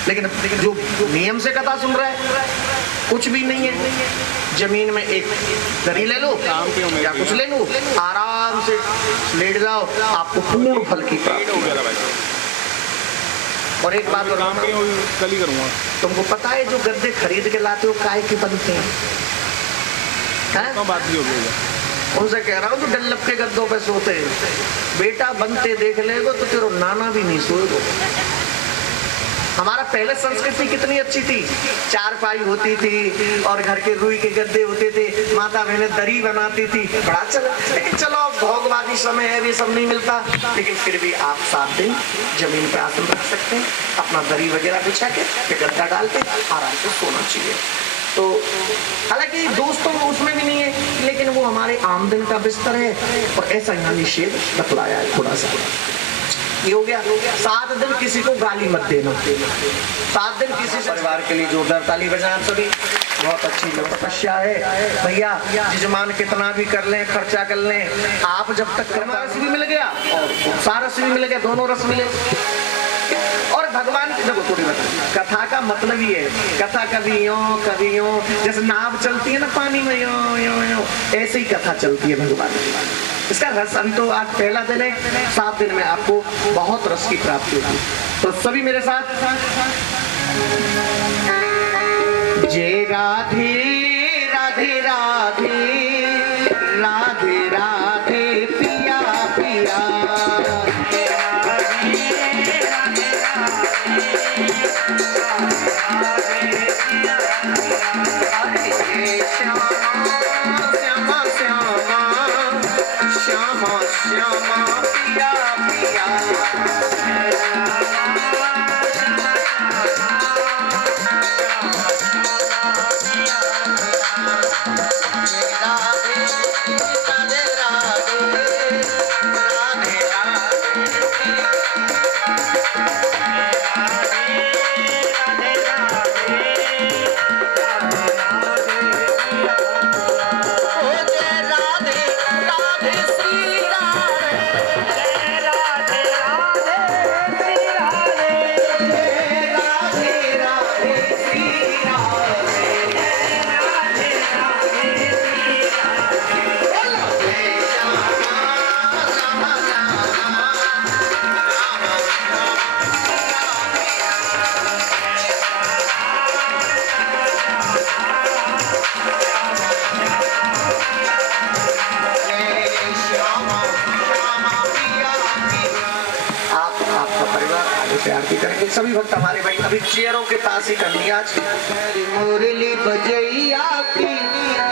लेकिन जो नियम से कथा सुन रहा है कुछ भी नहीं है, जमीन में एक दरी ले लो या कुछ ले लो, आराम से लेट जाओ, आपको पूर्ण फल की प्राप्ति होगी। और एक बात काम कल ही करूँगा। तुमको पता है जो गद्दे खरीद के लाते हो काय के बनते हैं? बात भी हो गई, उनसे कह रहा हूँ तो डल्लब के गद्दों पे सोते हैं, बेटा बनते देख लेगो तो तेरा नाना भी नहीं सोएगो। हमारा पहले संस्कृति कितनी अच्छी थी, चारपाई होती थी और घर के रुई के गद्दे होते थे, माता बहनें दरी बनाती थी, बड़ा अच्छा लगता। लेकिन चलो भोगवादी समय है, भी सब नहीं मिलता, लेकिन फिर भी आप 7 दिन जमीन पे आसन रख सकते हैं, अपना दरी वगैरह बिछा के गद्दा डाल के आराम से सोना चाहिए। तो हालांकि दोस्तों उसमें भी नहीं है, लेकिन वो हमारे आमदन का बिस्तर है और ऐसा यहाँ निषेध बतलाया है थोड़ा सा। ये हो गया 7 दिन किसी को गाली मत देना, 7 दिन किसी परिवार के लिए जोरदार ताली बजाएं आप सभी। बहुत अच्छी तपस्या है भैया, यजमान कितना भी कर लें, खर्चा कर लें, आप जब तक कर्मा रस भी मिल गया और उत्साह रस भी मिल गया, दोनों रस मिले। और भगवान देखो थोड़ी बात, कथा का मतलब ही है, कथा कभी यूं जैसे नाव चलती है ना पानी में यूं ऐसे ही कथा चलती है भगवान की। इसका रस अभी तो आज पहला दिन है, 7 दिन में आपको बहुत रस की प्राप्ति होगी। तो सभी मेरे साथ जय राधे राधे राधे राधे राधे पिया पिया, आरती करेंगे सभी भक्त हमारे भाई। अभी चेयरों के पास ही करनी आज मुरली बजैया की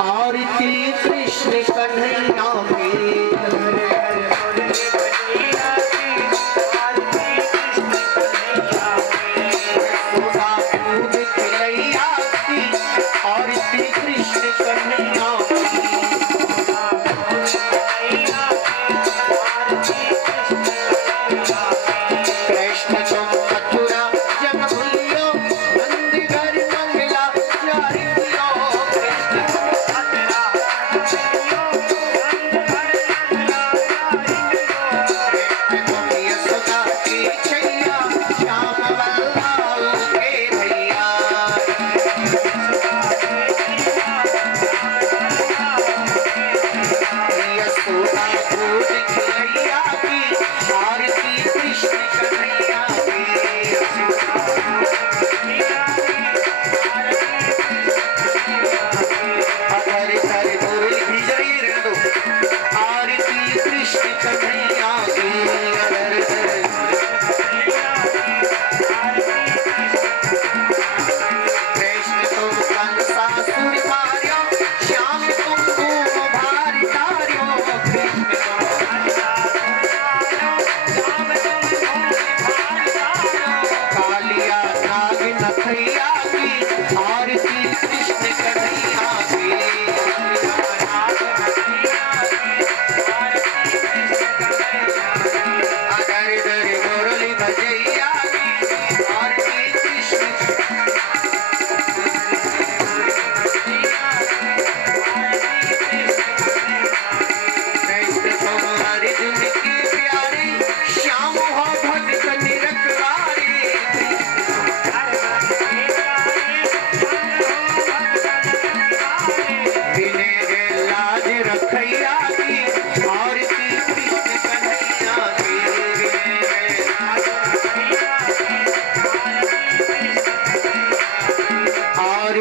आरती कृष्ण कन्हैया की,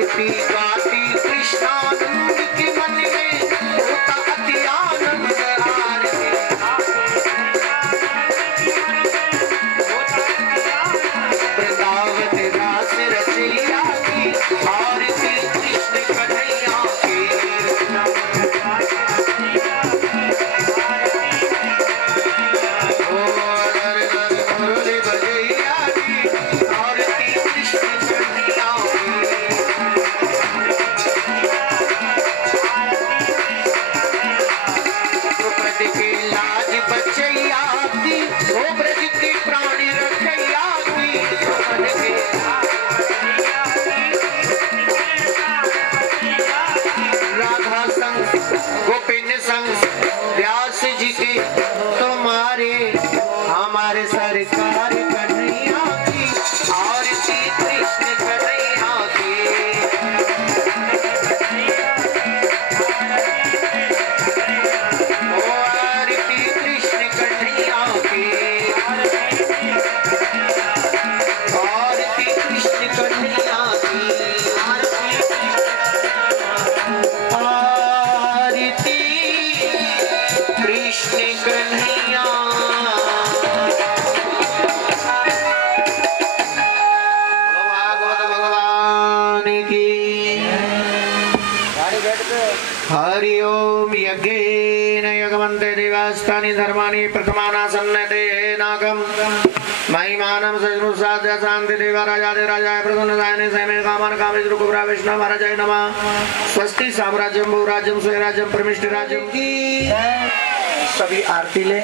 आरती गाती कृष्णानंद के मन में होता अति आनंद आरती वृंदावन रास रचैया की आरती कृष्ण कन्हैया की ओ नर नर मुरली बजैया की आरती कृष्ण कन्हैया की द्रौपदी की लाज बचैया की ओ ब्रज की प्राणी रखैया की द्रौपदी की राधा संग गोपिन संग व्यास जी के तुम्हारे हमारे सरकार कन्हैया की आरती कृष्ण कन्हैया की ओ आरती कृष्ण कन्हैया की आरती कृष्ण कन्हैया की आरती कृष्ण कन्हैया बोलो भागवत भगवान की हरि ओम यज्ञेन यज्ञवन्ते देवास्तानि धर्माणि प्रथमानासन्नते नागम महिमानं सजनुसाद्य शान्ति देवा राजादे राजाय प्रसन्नदायने सैमे कामान कामेश्वर कुबरा विष्णु महाराजाय नमः स्वस्ति साम्राज्यं बहुराज्यं स्वराज्यं परमेष्टि राज्यं की सभी आरती ले।